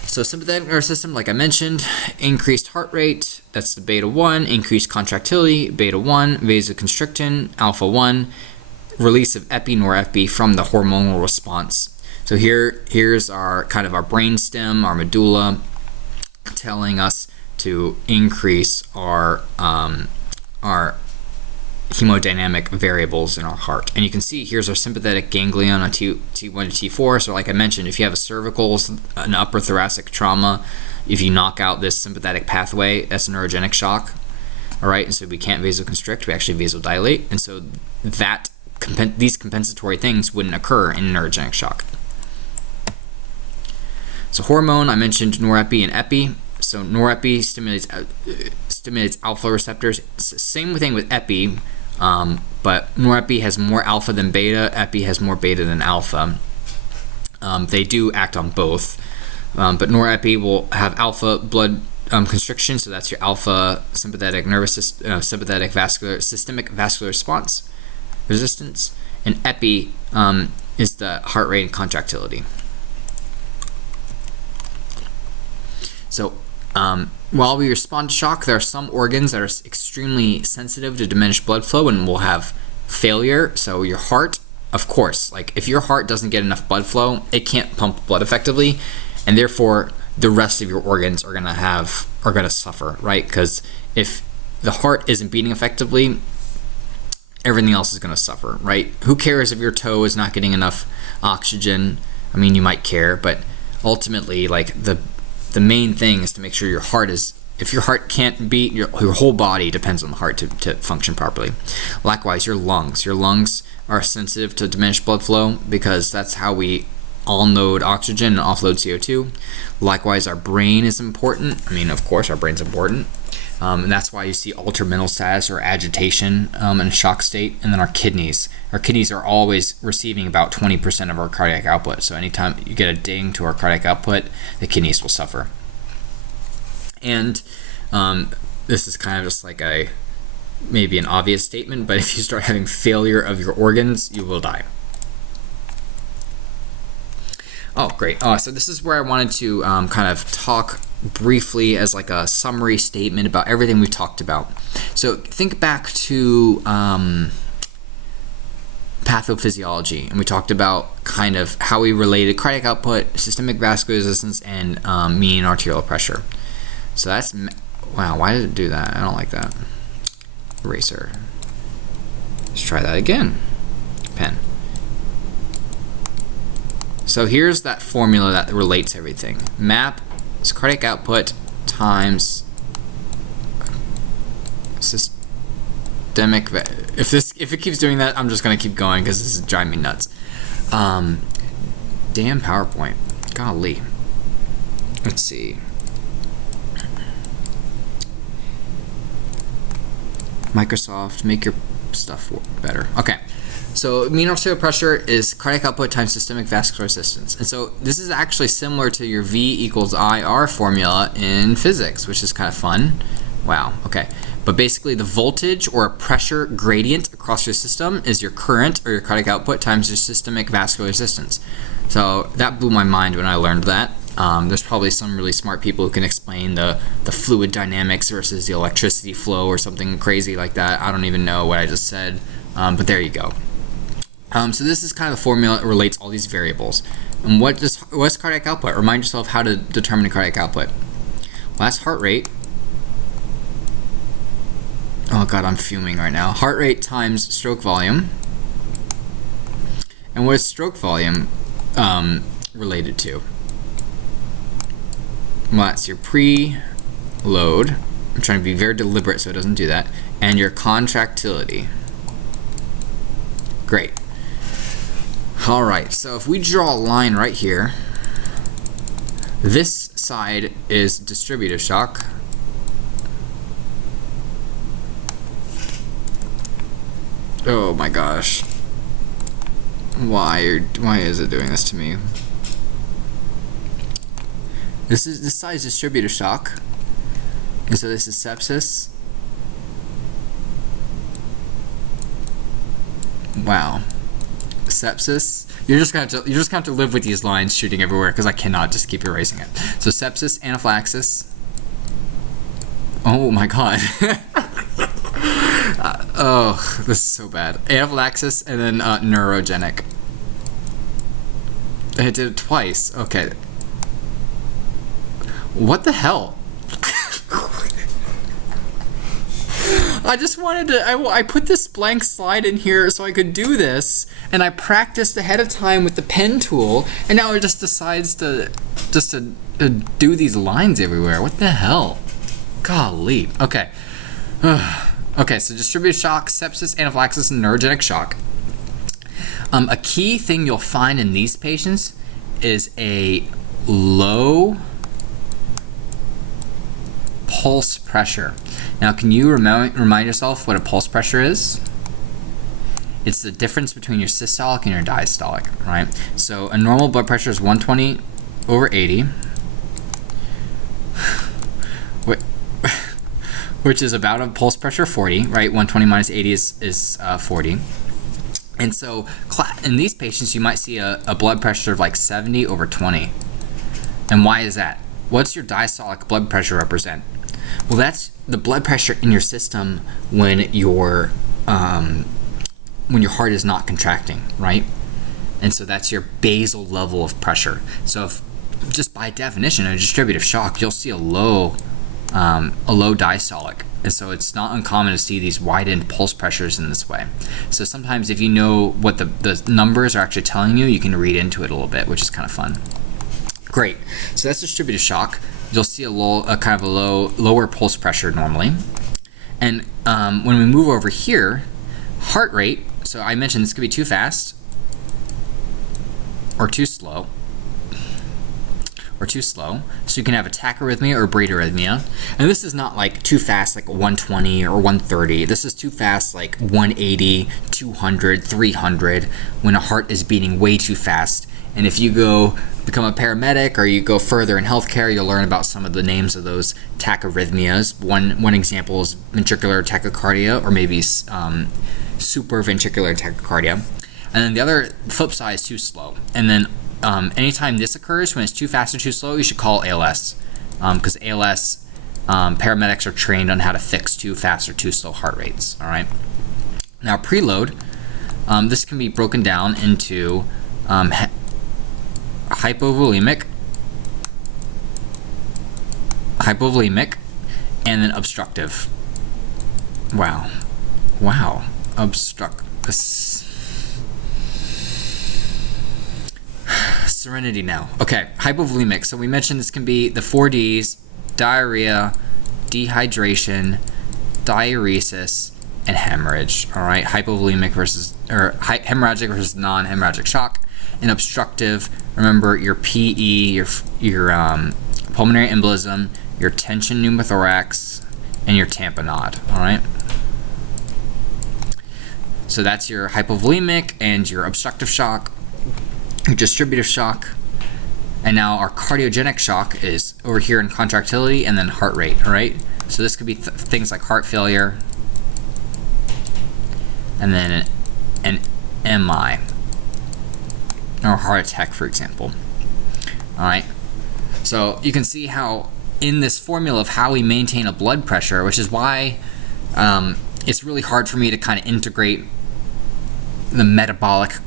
So sympathetic nervous system, like I mentioned, increased heart rate, that's the beta 1, increased contractility, beta 1, vasoconstrictin, alpha 1, release of epi, norepi from the hormonal response. So here's our kind of our brain stem, our medulla, telling us to increase our hemodynamic variables in our heart. And you can see here's our sympathetic ganglion on T1 to T4. So like I mentioned, if you have a cervical, an upper thoracic trauma, if you knock out this sympathetic pathway, that's a neurogenic shock. All right, and so we can't vasoconstrict, we actually vasodilate. And so that these compensatory things wouldn't occur in neurogenic shock. So hormone, I mentioned norepi and epi. So norepi stimulates alpha receptors. Same thing with epi, but norepi has more alpha than beta. Epi has more beta than alpha. They do act on both, but norepi will have alpha blood constriction. So that's your alpha sympathetic nervous system, systemic vascular response resistance, and epi is the heart rate and contractility. So while we respond to shock, there are some organs that are extremely sensitive to diminished blood flow and will have failure. So your heart, of course, like if your heart doesn't get enough blood flow, it can't pump blood effectively, and therefore the rest of your organs are gonna suffer, right? Because if the heart isn't beating effectively, everything else is gonna suffer, right? Who cares if your toe is not getting enough oxygen? I mean, you might care, but ultimately, like the main thing is to make sure your heart is, if your heart can't beat, your whole body depends on the heart to function properly. Likewise, your lungs are sensitive to diminished blood flow because that's how we all-node oxygen and offload CO2. Likewise, our brain is important. I mean, of course, our brain's important. And that's why you see altered mental status or agitation in a shock state. And then our kidneys. Our kidneys are always receiving about 20% of our cardiac output. So anytime you get a ding to our cardiac output, the kidneys will suffer. And this is kind of just like maybe an obvious statement, but if you start having failure of your organs, you will die. Oh, great. So this is where I wanted to kind of talk briefly as like a summary statement about everything we've talked about. So think back to pathophysiology, and we talked about kind of how we related cardiac output, systemic vascular resistance, and mean arterial pressure. So that's, wow, why did it do that? I don't like that. Eraser. Let's try that again. Pen. So here's that formula that relates everything. MAP is cardiac output times systemic. If it keeps doing that, I'm just gonna keep going because this is driving me nuts. Damn PowerPoint. Golly. Let's see. Microsoft, make your stuff work better. Okay. So mean arterial pressure is cardiac output times systemic vascular resistance. And so this is actually similar to your V equals IR formula in physics, which is kind of fun. Wow, okay. But basically the voltage or pressure gradient across your system is your current or your cardiac output times your systemic vascular resistance. So that blew my mind when I learned that. There's probably some really smart people who can explain the fluid dynamics versus the electricity flow or something crazy like that. I don't even know what I just said, but there you go. So this is kind of the formula that relates all these variables. And what's cardiac output? Remind yourself how to determine cardiac output. Well, that's heart rate. Oh God, I'm fuming right now. Heart rate times stroke volume. And what is stroke volume related to? Well, that's your preload. I'm trying to be very deliberate so it doesn't do that. And your contractility. Great. All right, so if we draw a line right here, this side is distributive shock. Oh my gosh. Why is it doing this to me? This side is distributive shock. And so this is sepsis. Wow. Sepsis. You're just gonna have to live with these lines shooting everywhere because I cannot just keep erasing it. So sepsis, anaphylaxis. Oh my god. Oh, this is so bad. Anaphylaxis and then neurogenic. I did it twice. Okay. What the hell? I just wanted to, I put this blank slide in here so I could do this, and I practiced ahead of time with the pen tool, and now it just decides to do these lines everywhere. What the hell? Golly. Okay. Okay, so distributed shock, sepsis, anaphylaxis, and neurogenic shock. A key thing you'll find in these patients is a low pulse pressure. Now, can you remind yourself what a pulse pressure is? It's the difference between your systolic and your diastolic, right? So a normal blood pressure is 120/80, which is about a pulse pressure 40, right? 120 minus 80 is 40. And so in these patients, you might see a blood pressure of like 70/20. And why is that? What's your diastolic blood pressure represent? Well, that's the blood pressure in your system when your heart is not contracting, right? And so that's your basal level of pressure. So if, just by definition, a distributive shock, you'll see a low diastolic. And so it's not uncommon to see these widened pulse pressures in this way. So sometimes if you know what the numbers are actually telling you, you can read into it a little bit, which is kind of fun. Great. So that's distributive shock. You'll see a lower pulse pressure normally. And when we move over here, heart rate, so I mentioned this could be too fast or too slow. So you can have a tachyarrhythmia or bradyarrhythmia. And this is not like too fast, like 120 or 130. This is too fast, like 180, 200, 300, when a heart is beating way too fast. And if you go become a paramedic or you go further in healthcare, you'll learn about some of the names of those tachyarrhythmias. One example is ventricular tachycardia, or maybe supraventricular tachycardia. And then the other flip side is too slow. And then anytime this occurs, when it's too fast or too slow, you should call ALS, because ALS, paramedics are trained on how to fix too fast or too slow heart rates. All right. Now preload, this can be broken down into hypovolemic, and then obstructive. Wow, Serenity now. Okay, hypovolemic. So we mentioned this can be the 4Ds: diarrhea, dehydration, diuresis, and hemorrhage. All right, hypovolemic versus hemorrhagic versus non-hemorrhagic shock. And obstructive, remember your PE, your pulmonary embolism, your tension pneumothorax, and your tamponade. All right. So that's your hypovolemic and your obstructive shock, your distributive shock, and now our cardiogenic shock is over here in contractility and then heart rate. All right. So this could be things like heart failure, and then an MI. Or heart attack, for example. All right. So you can see how in this formula of how we maintain a blood pressure, which is why it's really hard for me to kind of integrate the metabolic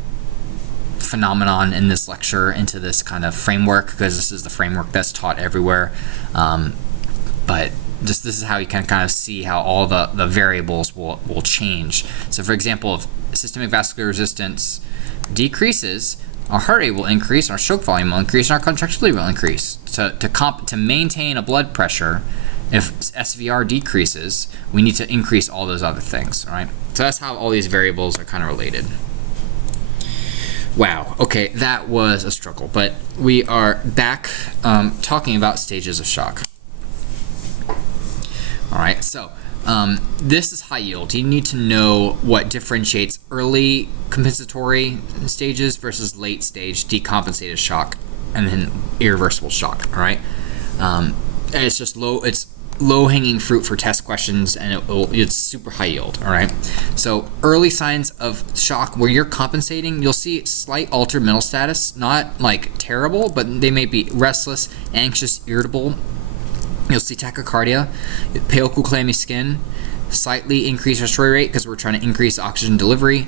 phenomenon in this lecture into this kind of framework, because this is the framework that's taught everywhere. But just this is how you can kind of see how all the variables will change. So for example, if systemic vascular resistance decreases, our heart rate will increase, our stroke volume will increase, and our contractility will increase. To maintain a blood pressure, if SVR decreases, we need to increase all those other things, all right? So that's how all these variables are kind of related. Wow, okay, that was a struggle, but we are back talking about stages of shock. All right, so this is high yield. You need to know what differentiates early compensatory stages versus late stage decompensated shock, and then irreversible shock. All right, and it's just low. It's low-hanging fruit for test questions, and it's super high yield. All right, so early signs of shock where you're compensating, you'll see slight altered mental status, not like terrible, but they may be restless, anxious, irritable. You'll see tachycardia, pale, cool, clammy skin, slightly increased respiratory rate because we're trying to increase oxygen delivery,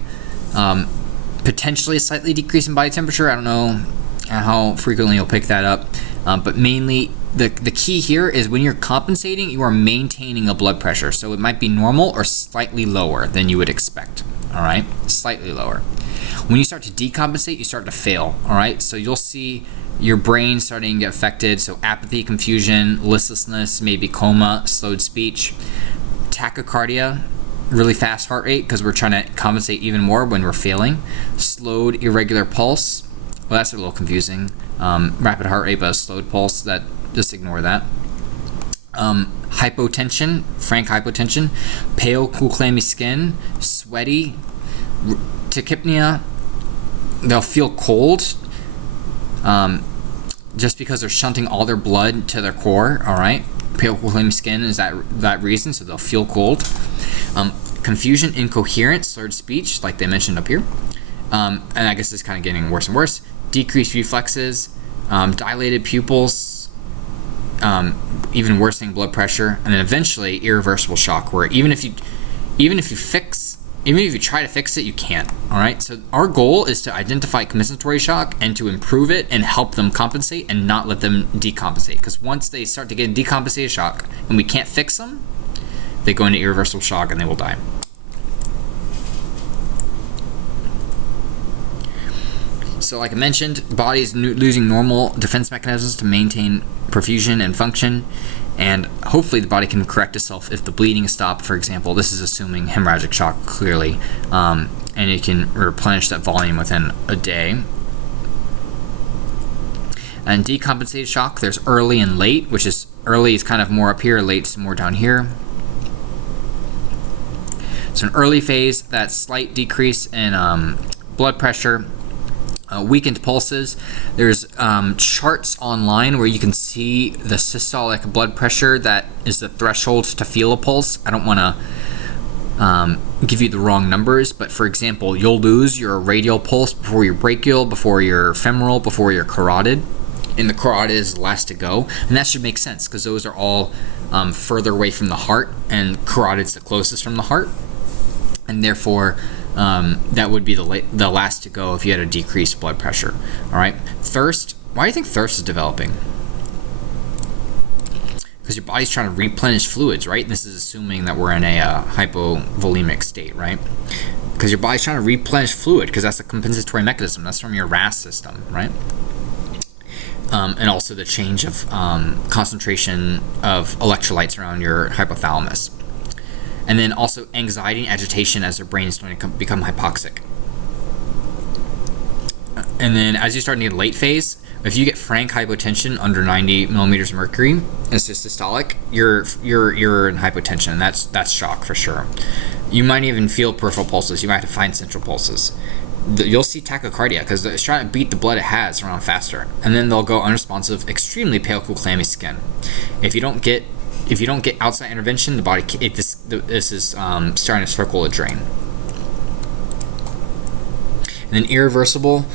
potentially a slightly decrease in body temperature. I don't know how frequently you'll pick that up, but mainly the key here is when you're compensating, you are maintaining a blood pressure. So it might be normal or slightly lower than you would expect. All right, slightly lower. When you start to decompensate, you start to fail. All right, so you'll see your brain starting to get affected. So apathy, confusion, listlessness, maybe coma, slowed speech, tachycardia, really fast heart rate because we're trying to compensate even more when we're failing, slowed irregular pulse. Well, that's a little confusing. Rapid heart rate but a slowed pulse, that just ignore that. Hypotension, frank hypotension, pale, cool, clammy skin, sweaty, tachypnea. They'll feel cold just because they're shunting all their blood to their core. All right, pale, cool, clammy skin is that reason, so they'll feel cold. Confusion, incoherence, slurred speech, like they mentioned up here. And I guess it's kind of getting worse and worse. Decreased reflexes, dilated pupils, even worsening blood pressure, and then eventually irreversible shock, where even if you try to fix it, you can't. All right. So our goal is to identify compensatory shock and to improve it and help them compensate and not let them decompensate. Because once they start to get decompensated shock and we can't fix them, they go into irreversible shock and they will die. So like I mentioned, the body is losing normal defense mechanisms to maintain perfusion and function, and hopefully the body can correct itself if the bleeding is stopped, for example. This is assuming hemorrhagic shock, clearly, and it can replenish that volume within a day. And decompensated shock, there's early and late, which is early is kind of more up here, late is more down here. So an early phase, that slight decrease in blood pressure, weakened pulses. There's charts online where you can see the systolic blood pressure that is the threshold to feel a pulse. I don't want to give you the wrong numbers, but for example, you'll lose your radial pulse before your brachial, before your femoral, before your carotid, and the carotid is the last to go, and that should make sense because those are all further away from the heart, and carotid's the closest from the heart, and therefore that would be the last to go if you had a decreased blood pressure. All right, thirst. Why do you think thirst is developing? Because your body's trying to replenish fluids, right? This is assuming that we're in a hypovolemic state, right? Because your body's trying to replenish fluid because that's a compensatory mechanism. That's from your RAS system, right? And also the change of concentration of electrolytes around your hypothalamus. And then also anxiety and agitation as their brain is starting to become hypoxic. And then as you start in the late phase, if you get frank hypotension under 90 millimeters of mercury, it's just systolic, you're in hypotension, and that's shock for sure. You might even feel peripheral pulses. You might have to find central pulses. You'll see tachycardia because it's trying to beat the blood it has around faster. And then they'll go unresponsive, extremely pale, cool, clammy skin. If you don't get outside intervention, the body this is starting to circle a drain. And then irreversible,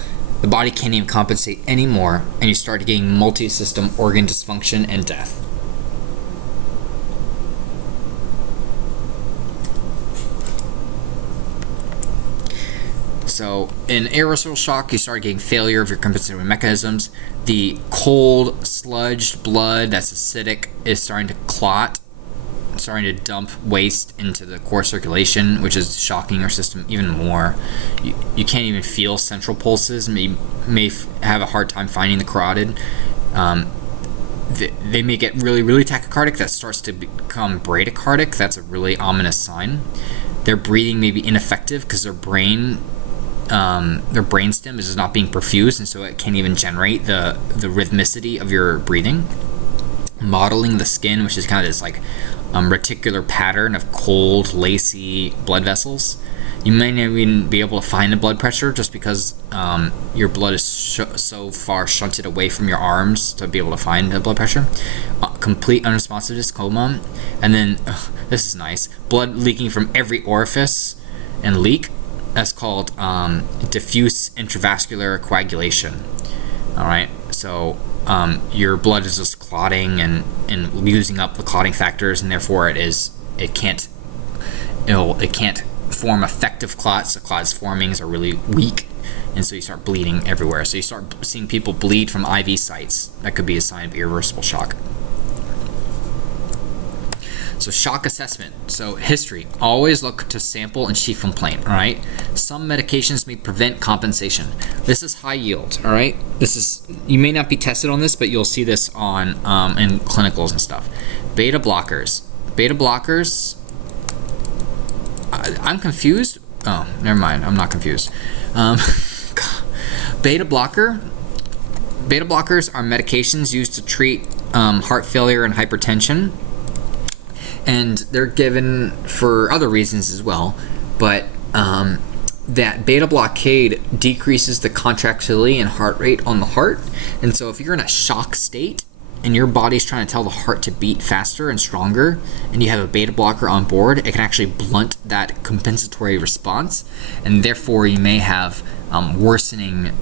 the body can't even compensate anymore, and you start getting multi-system organ dysfunction and death. So in irreversible shock, you start getting failure of your compensatory mechanisms. The cold, sludged blood that's acidic is starting to clot, starting to dump waste into the core circulation, which is shocking your system even more. You can't even feel central pulses. May have a hard time finding the carotid. They may get really, really tachycardic. That starts to become bradycardic. That's a really ominous sign. Their breathing may be ineffective because their brainstem is not being perfused, and so it can't even generate the rhythmicity of your breathing. Mottling the skin, which is kind of this like reticular pattern of cold, lacy blood vessels. You may not even be able to find the blood pressure just because your blood is so far shunted away from your arms to be able to find the blood pressure. Complete unresponsiveness, coma, and then this is nice. Blood leaking from every orifice and leak. That's called diffuse intravascular coagulation. All right, so your blood is just clotting and using up the clotting factors, and therefore it can't form effective clots. The clots formings are really weak, and so you start bleeding everywhere. So you start seeing people bleed from IV sites. That could be a sign of irreversible shock. So shock assessment. So history. Always look to sample and chief complaint. All right. Some medications may prevent compensation. This is high yield. All right. You may not be tested on this, but you'll see this on in clinicals and stuff. Beta blockers. Beta blockers. I'm confused. Oh, never mind. I'm not confused. Beta blockers are medications used to treat heart failure and hypertension. And they're given for other reasons as well, but that beta blockade decreases the contractility and heart rate on the heart. And so if you're in a shock state and your body's trying to tell the heart to beat faster and stronger, and you have a beta blocker on board, it can actually blunt that compensatory response, and therefore you may have worsening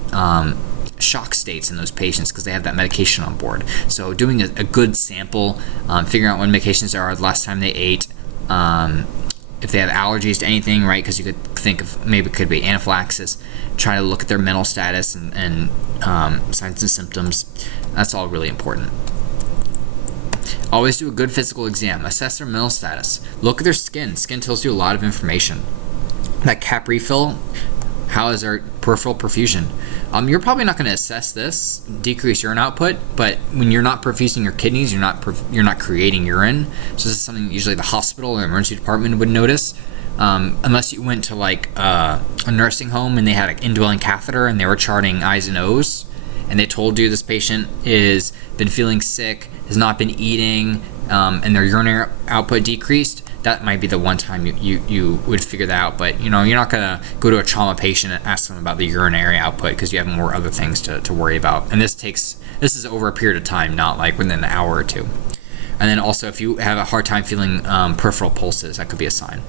shock states in those patients because they have that medication on board. So doing a good sample, figuring out what medications there are the last time they ate, if they have allergies to anything, right? Because you could think of maybe it could be anaphylaxis. Try to look at their mental status and signs and symptoms. That's all really important. Always do a good physical exam. Assess their mental status. Look at their skin. Skin tells you a lot of information. That cap refill. How is their peripheral perfusion? You're probably not going to assess this, decrease urine output, but when you're not perfusing your kidneys, you're not creating urine. So this is something that usually the hospital or emergency department would notice, unless you went to like a nursing home and they had an indwelling catheter and they were charting I's and O's, and they told you this patient is been feeling sick, has not been eating, and their urinary output decreased. That might be the one time you would figure that out, but you're not gonna go to a trauma patient and ask them about the urinary output because you have more other things to worry about. And this is over a period of time, not like within an hour or two. And then also if you have a hard time feeling peripheral pulses, that could be a sign.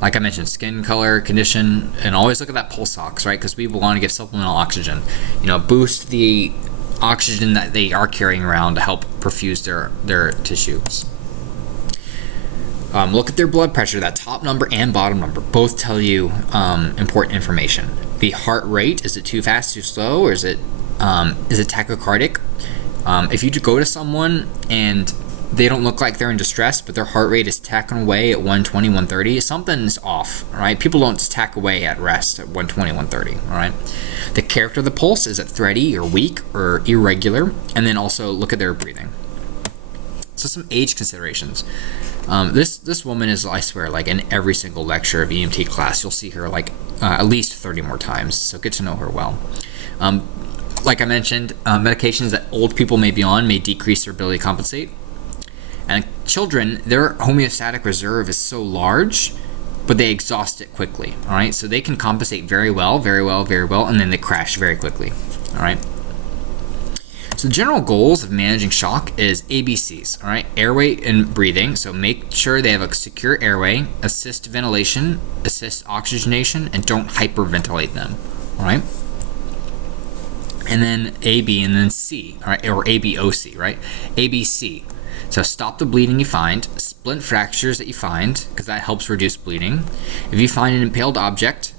Like I mentioned, skin color, condition, and always look at that pulse ox, right? Because we want to give supplemental oxygen. Boost the oxygen that they are carrying around to help perfuse their tissues. Look at their blood pressure. That top number and bottom number both tell you important information. The heart rate, is it too fast, too slow, or is it tachycardic? If you go to someone and they don't look like they're in distress, but their heart rate is tacking away at 120, 130, something's off, all right? People don't tack away at rest at 120, 130, all right? The character of the pulse, is it thready or weak or irregular? And then also look at their breathing. So some age considerations. This woman is, I swear, like in every single lecture of EMT class, you'll see her like at least 30 more times, so get to know her well. Like I mentioned, medications that old people may be on may decrease their ability to compensate. And children, their homeostatic reserve is so large, but they exhaust it quickly, all right? So they can compensate very well, and then they crash very quickly, all right? So the general goals of managing shock is ABCs, all right? Airway and breathing. So make sure they have a secure airway, assist ventilation, assist oxygenation, and don't hyperventilate them, all right? And then AB and then C, all right? Or ABOC, right? ABC. So stop the bleeding you find, splint fractures that you find, because that helps reduce bleeding. If you find an impaled object,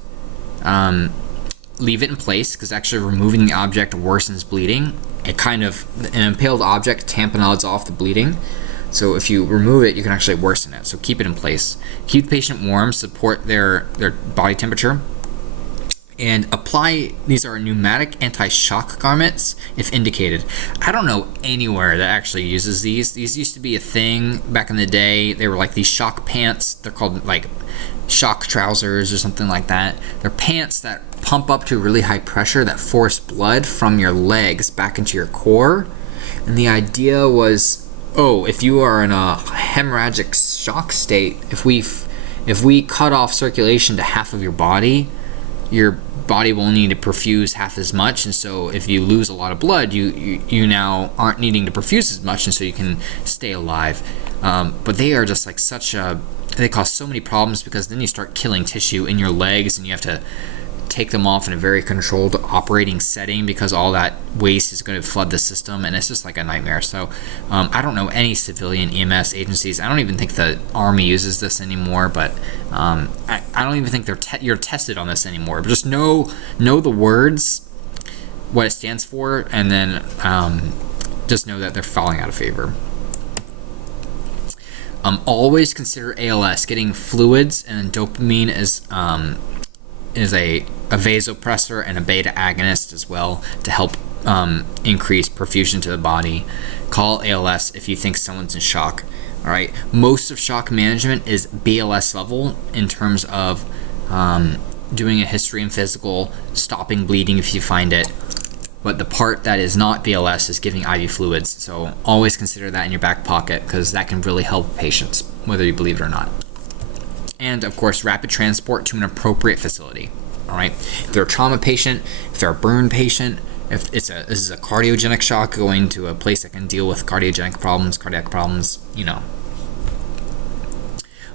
leave it in place, because actually removing the object worsens bleeding. An impaled object tamponades off the bleeding. So if you remove it, you can actually worsen it. So keep it in place. Keep the patient warm, support their body temperature. And apply, these are pneumatic anti-shock garments if indicated. I don't know anywhere that actually uses these. These used to be a thing back in the day. They were like these shock pants. They're called like shock trousers or something like that. They're pants that pump up to really high pressure that force blood from your legs back into your core. And the idea was, if you are in a hemorrhagic shock state, if If we cut off circulation to half of your body body will need to perfuse half as much, and so if you lose a lot of blood, you now aren't needing to perfuse as much, and so you can stay alive. But they are just like they cause so many problems, because then you start killing tissue in your legs, and you have to take them off in a very controlled operating setting, because all that waste is going to flood the system, and it's just like a nightmare. So I don't know any civilian EMS agencies. I don't even think the Army uses this anymore, but I don't even think you're tested on this anymore. But just know the words, what it stands for, and then just know that they're falling out of favor. Always consider ALS. Getting fluids and dopamine is a vasopressor and a beta agonist as well, to help increase perfusion to the body. Call ALS if you think someone's in shock. All right. Most of shock management is BLS level, in terms of doing a history and physical, stopping bleeding if you find it. But the part that is not BLS is giving IV fluids. So always consider that in your back pocket, because that can really help patients, whether you believe it or not. And of course, rapid transport to an appropriate facility. All right. If they're a trauma patient, if they're a burn patient, if this is a cardiogenic shock, going to a place that can deal with cardiac problems, All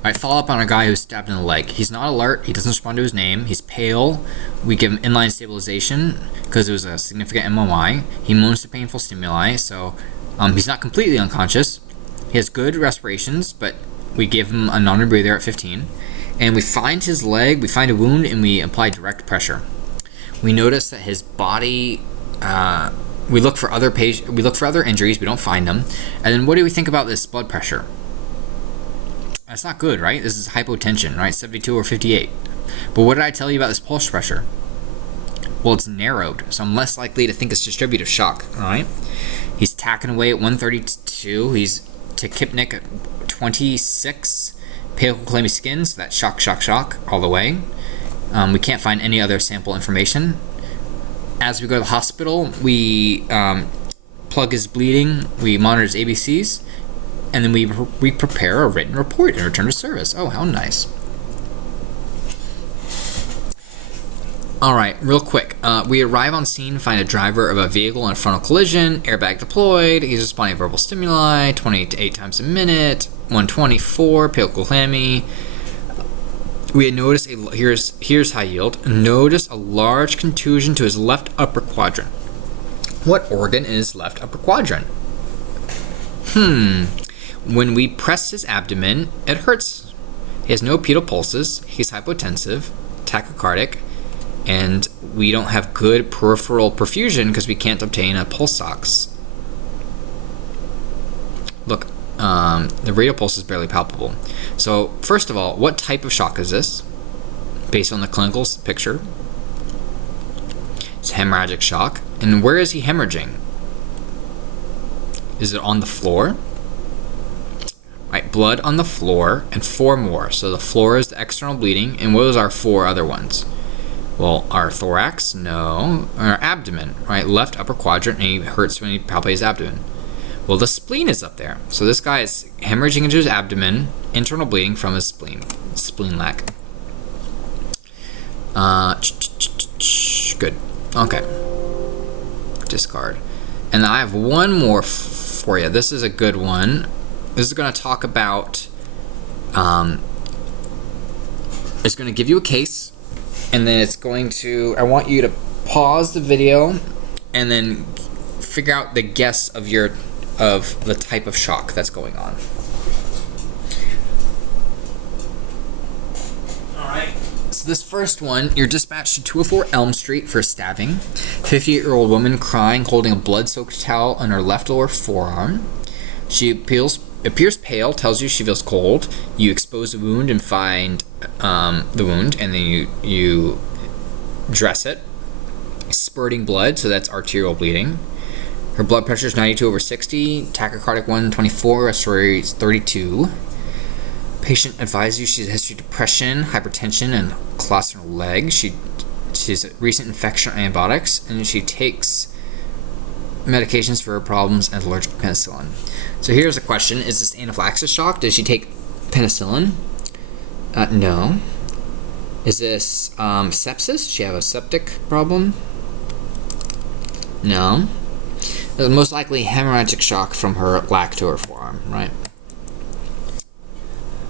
right, follow up on a guy who's stabbed in the leg. He's not alert. He doesn't respond to his name. He's pale. We give him inline stabilization because it was a significant MOI. He moans to painful stimuli, so he's not completely unconscious. He has good respirations, but we give him a non-rebreather at 15. And we find his leg, we find a wound, and we apply direct pressure. We notice that his body, we look for other injuries, we don't find them. And then what do we think about this blood pressure? That's not good, right? This is hypotension, right? 72 or 58. But what did I tell you about this pulse pressure? Well, it's narrowed, so I'm less likely to think it's distributive shock, all right? He's tacking away at 132. He's tachypnic at 26. Pale clammy skin, so that's shock all the way. We can't find any other sample information. As we go to the hospital, we plug his bleeding, we monitor his ABCs, and then we prepare a written report and return to service. Oh, how nice. All right, real quick. We arrive on scene, find a driver of a vehicle in a frontal collision, airbag deployed, he's responding to verbal stimuli, 28 times a minute, 124, pale clammy. We had noticed here's high yield. Notice a large contusion to his left upper quadrant. What organ is left upper quadrant? When we press his abdomen, it hurts. He has no pedal pulses. He's hypotensive, tachycardic, and we don't have good peripheral perfusion because we can't obtain a pulse ox. Look, the radial pulse is barely palpable. So, first of all, what type of shock is this? Based on the clinical picture, it's hemorrhagic shock. And where is he hemorrhaging? Is it on the floor? Right, blood on the floor and 4 more. So the floor is the external bleeding. And what was our 4 other ones? Well, our thorax, no. Our abdomen, right? Left upper quadrant, and he hurts when he palpates his abdomen. Well, the spleen is up there. So this guy is hemorrhaging into his abdomen, internal bleeding from his spleen lac. Good. Okay. Discard. And I have one more for you. This is a good one. This is going to talk about, it's going to give you a case, and then it's going to, I want you to pause the video and then figure out the guess of the type of shock that's going on. Alright. So this first one, you're dispatched to 204 Elm Street for stabbing. 58-year-old woman crying, holding a blood-soaked towel on her left lower forearm. She appears pale, tells you she feels cold. You expose the wound and find the wound, and then you dress it. Spurting blood, so that's arterial bleeding. Her blood pressure is 92/60, tachycardic 124, respiratory 32. Patient advises you she has a history of depression, hypertension, and clots in her leg. She has a recent infection or antibiotics, and she takes medications for her problems and allergic to penicillin. So here's a question. Is this anaphylaxis shock? Does she take penicillin? No. Is this sepsis? Does she have a septic problem? No. Most likely hemorrhagic shock from her lac to her forearm, right?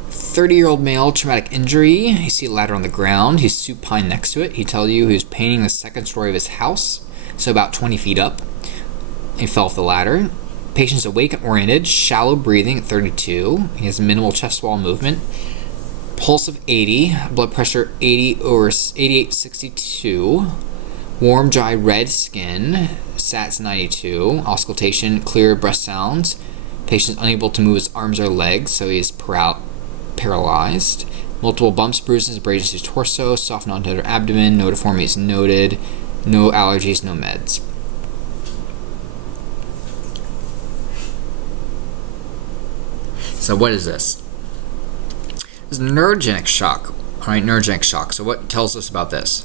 30-year-old male, traumatic injury. You see a ladder on the ground. He's supine next to it. He tells you he's painting the second story of his house, so about 20 feet up. He fell off the ladder. Patient's awake and oriented, shallow breathing at 32. He has minimal chest wall movement. Pulse of 80, blood pressure 80 over 88/62. Warm, dry, red skin. SATs 92. Auscultation, clear breath sounds. Patient's unable to move his arms or legs, so he is paralyzed. Multiple bumps, bruises, abrasions to his torso. Soft, non-tender abdomen. No deformities noted. No allergies, no meds. So what is this? This is neurogenic shock. Alright, neurogenic shock. So what tells us about this?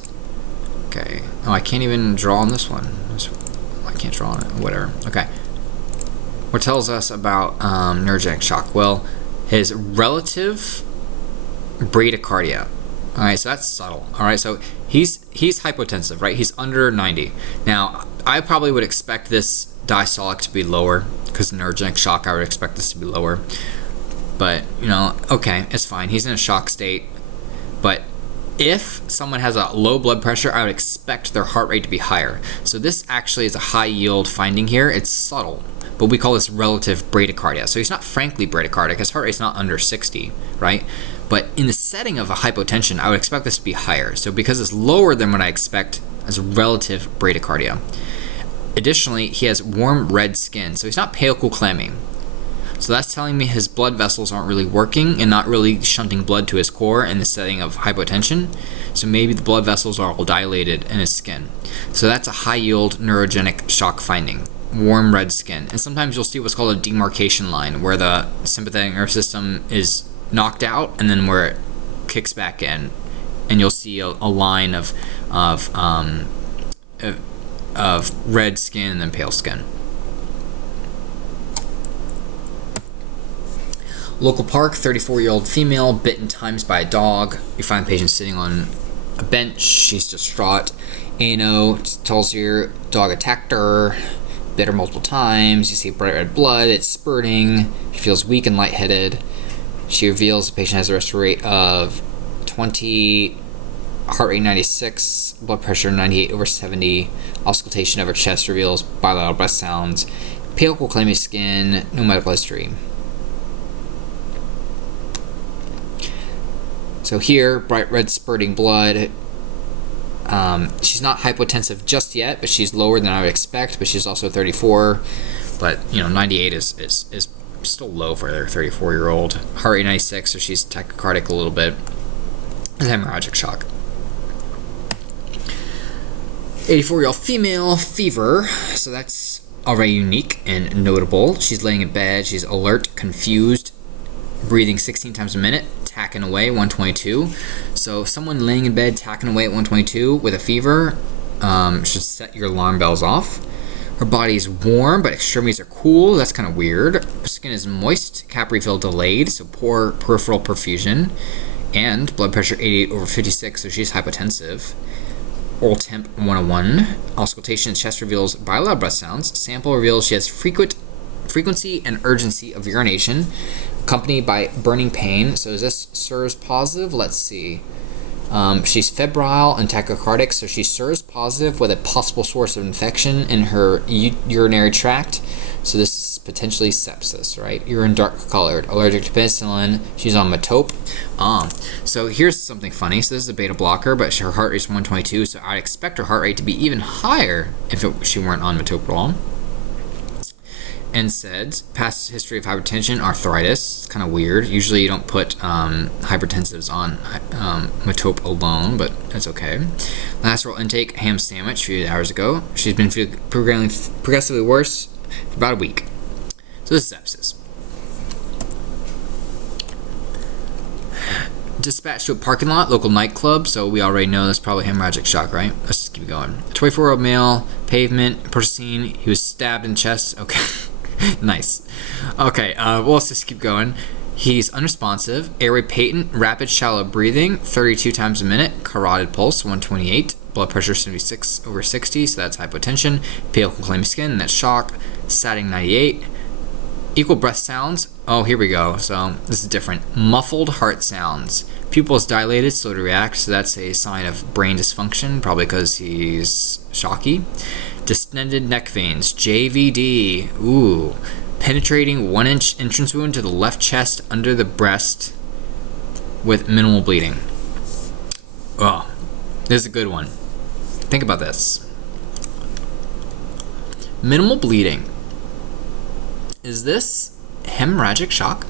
Okay. Oh, I can't even draw on this one. I can't draw on it. Whatever. Okay. What tells us about neurogenic shock? Well, his relative bradycardia. Alright, so that's subtle. Alright, so he's hypotensive, right? He's under 90. Now, I probably would expect this diastolic to be lower, because neurogenic shock, I would expect this to be lower. But, you know, okay, it's fine. He's in a shock state. But if someone has a low blood pressure, I would expect their heart rate to be higher. So this actually is a high yield finding here. It's subtle, but we call this relative bradycardia. So he's not frankly bradycardic. His heart rate's not under 60, right? But in the setting of a hypotension, I would expect this to be higher. So because it's lower than what I expect as relative bradycardia. Additionally, he has warm red skin. So he's not pale, cool, clammy. So that's telling me his blood vessels aren't really working and not really shunting blood to his core in the setting of hypotension. So maybe the blood vessels are all dilated in his skin. So that's a high yield neurogenic shock finding. Warm red skin. And sometimes you'll see what's called a demarcation line, where the sympathetic nervous system is knocked out and then where it kicks back in. And you'll see a line of red skin and then pale skin. Local park, 34-year-old female, bitten times by a dog. You find the patient sitting on a bench. She's distraught. ANO tells you dog attacked her, bit her multiple times. You see bright red blood. It's spurting. She feels weak and lightheaded. She reveals the patient has a respiratory rate of 20, heart rate 96, blood pressure 98/70. Auscultation of her chest reveals bilateral breath sounds. Pale, cool, clammy skin. No medical history. So here, bright red spurting blood. She's not hypotensive just yet, but she's lower than I would expect. But she's also 34. But 98 is still low for their 34-year-old. Heart rate 96, so she's tachycardic a little bit. It's hemorrhagic shock. 84-year-old female, fever. So that's already unique and notable. She's laying in bed. She's alert, confused, breathing 16 times a minute. Tacking away 122. So someone laying in bed tacking away at 122 with a fever should set your alarm bells off. Her body is warm, but extremities are cool. That's kind of weird. Her skin is moist, cap refill delayed, so poor peripheral perfusion, and blood pressure 88/56, so she's hypotensive. Oral temp 101. Auscultation in chest reveals bilateral breath sounds. Sample reveals she has frequency and urgency of urination, accompanied by burning pain. So is this SIRS positive? Let's see. She's febrile and tachycardic, so she's SIRS positive with a possible source of infection in her urinary tract. So this is potentially sepsis, right? Urine dark colored, allergic to penicillin. She's on Metope. So here's something funny. So this is a beta blocker, but her heart rate is 122, so I'd expect her heart rate to be even higher if she weren't on metoprolol. NSAIDs, past history of hypertension, arthritis. It's kind of weird. Usually you don't put hypertensives on Metope alone, but that's okay. Last oral intake, ham sandwich a few hours ago. She's been feeling progressively worse for about a week. So this is sepsis. Dispatched to a parking lot, local nightclub, so we already know that's probably hemorrhagic shock, right? Let's just keep going. 24-year-old male, pavement, approach scene, he was stabbed in the chest. Okay. Nice. Okay, well, let's just keep going. He's unresponsive, airway patent, rapid shallow breathing, 32 times a minute, carotid pulse, 128, blood pressure 76/60, so that's hypotension, pale clammy skin, that's shock, satting 98, equal breath sounds, oh, here we go, so this is different, muffled heart sounds, pupils dilated, slow to react, so that's a sign of brain dysfunction, probably because he's shocky, distended neck veins, JVD, ooh, penetrating 1-inch entrance wound to the left chest under the breast with minimal bleeding. Oh, this is a good one. Think about this. Minimal bleeding. Is this hemorrhagic shock?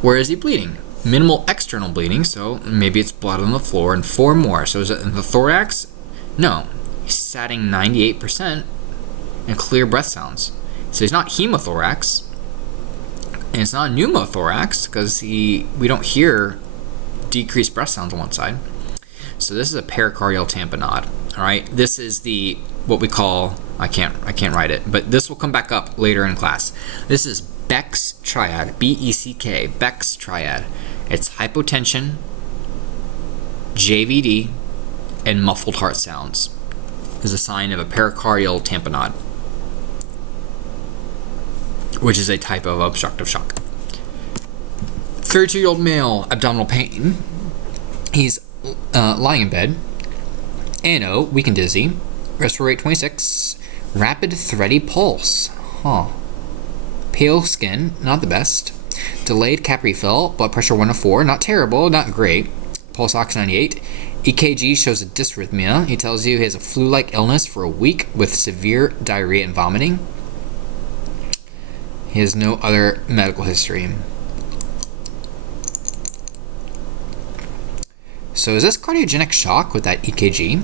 Where is he bleeding? Minimal external bleeding, so maybe it's blood on the floor, and 4 more. So is it in the thorax? No. He's satting 98% and clear breath sounds. So he's not hemothorax, and it's not pneumothorax because we don't hear decreased breath sounds on one side. So this is a pericardial tamponade. All right, this is the what we call I can't write it, but this will come back up later in class. This is Beck's triad, B-E-C-K, Beck's triad. It's hypotension, JVD, and muffled heart sounds. Is a sign of a pericardial tamponade, which is a type of obstructive shock. 32-year-old male, abdominal pain. He's lying in bed. ANO, weak and dizzy. Respiratory rate 26. Rapid thready pulse. Pale skin, not the best. Delayed cap refill. Blood pressure 104, not terrible, not great. Pulse ox 98. EKG shows a dysrhythmia. He tells you he has a flu-like illness for a week with severe diarrhea and vomiting. He has no other medical history. So is this cardiogenic shock with that EKG?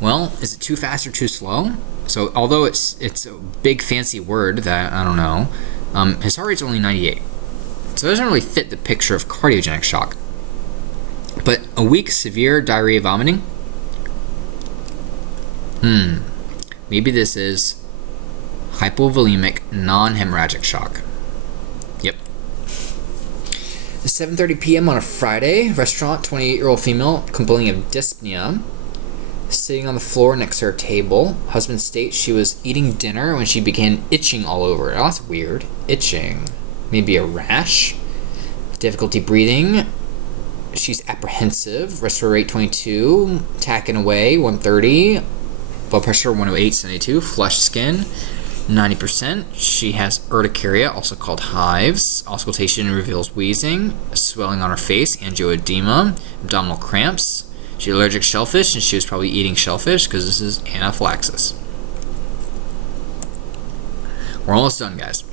Well, is it too fast or too slow? So although it's a big fancy word that I don't know, his heart rate's only 98. So it doesn't really fit the picture of cardiogenic shock. But a weak severe diarrhea vomiting? Maybe this is hypovolemic non-hemorrhagic shock. Yep. 7:30 p.m. on a Friday. Restaurant, 28-year-old female complaining of dyspnea. Sitting on the floor next to her table. Husband states she was eating dinner when she began itching all over. Oh, that's weird. Itching. Maybe a rash. Difficulty breathing. She's apprehensive. Respiratory rate 22. Tacking away 130. Blood pressure 108, 72. Flushed skin 90%. She has urticaria, also called hives. Auscultation reveals wheezing. Swelling on her face. Angioedema. Abdominal cramps. She's allergic to shellfish, and she was probably eating shellfish because this is anaphylaxis. We're almost done, guys.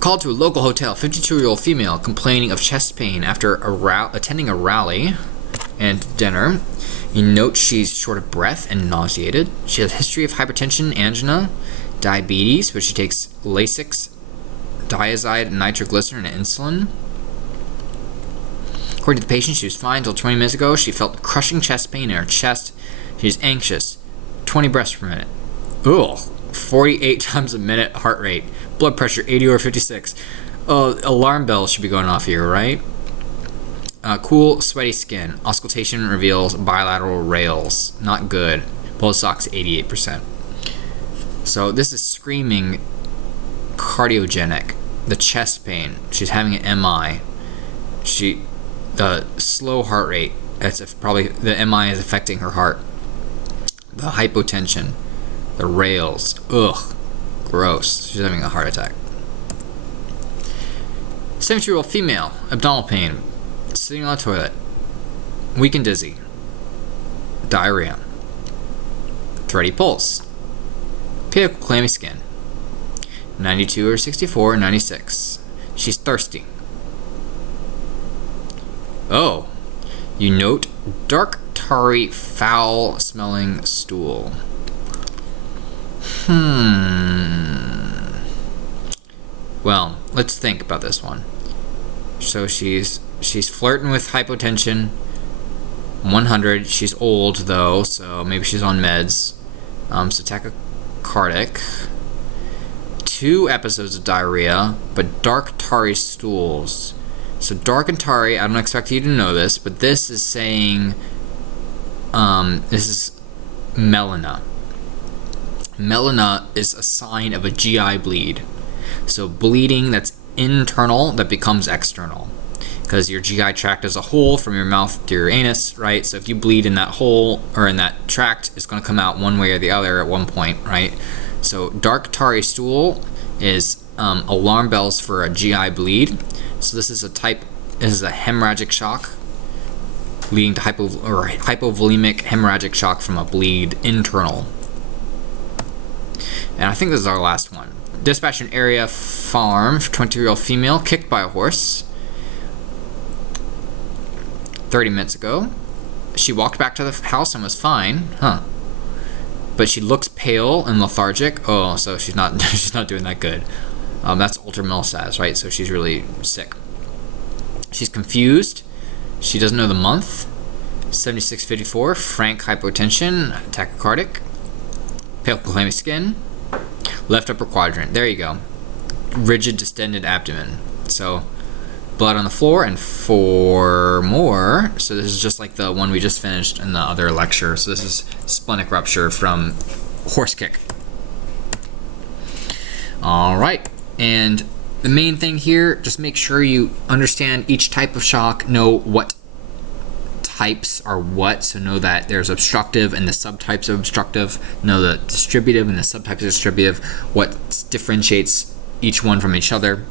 Called to a local hotel, 52-year-old female complaining of chest pain after attending a rally and dinner. You note she's short of breath and nauseated. She has a history of hypertension, angina, diabetes, but she takes Lasix, diazide, nitroglycerin, and insulin. According to the patient, she was fine until 20 minutes ago. She felt crushing chest pain in her chest. She was anxious. 20 breaths per minute. Ugh. 48 times a minute heart rate. Blood pressure 80/56. Alarm bells should be going off here, right? Cool, sweaty skin. Auscultation reveals bilateral rails. Not good. Pulse ox 88%. So this is screaming cardiogenic. The chest pain. She's having an MI. The slow heart rate, probably the MI is affecting her heart. The hypotension, the rails, ugh, gross. She's having a heart attack. 70-year-old female, abdominal pain, sitting on the toilet, weak and dizzy, diarrhea, thready pulse, pale clammy skin, 92/64, 96. She's thirsty. Oh, you note dark, tarry, foul-smelling stool. Well, let's think about this one. So she's flirting with hypotension, 100. She's old though, so maybe she's on meds. So tachycardic, 2 episodes of diarrhea, but dark tarry stools. So dark and tarry, I don't expect you to know this, but this is saying, this is melena. Melena is a sign of a GI bleed. So bleeding that's internal that becomes external. Because your GI tract is a hole from your mouth to your anus, right? So if you bleed in that hole or in that tract, it's going to come out one way or the other at one point, right? So dark tarry stool is alarm bells for a GI bleed. So this is a hemorrhagic shock leading to hypovolemic hemorrhagic shock from a bleed internal. And I think this is our last one. Dispatch an area farm, 20-year-old female kicked by a horse 30 minutes ago. She walked back to the house and was fine, but she looks pale and lethargic. Oh, so she's not doing that good. That's ultra-milsas, right? So she's really sick. She's confused. She doesn't know the month. 7654, frank hypotension, tachycardic, pale clammy skin, left upper quadrant. There you go. Rigid distended abdomen. So blood on the floor, and 4 more. So this is just like the one we just finished in the other lecture. So this is splenic rupture from horse kick. All right, and the main thing here, just make sure you understand each type of shock, know what types are what, so know that there's obstructive and the subtypes of obstructive, know the distributive and the subtypes of distributive, what differentiates each one from each other,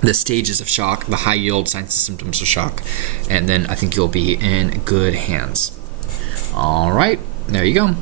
the stages of shock, the high yield signs and symptoms of shock, and then I think you'll be in good hands. All right, there you go.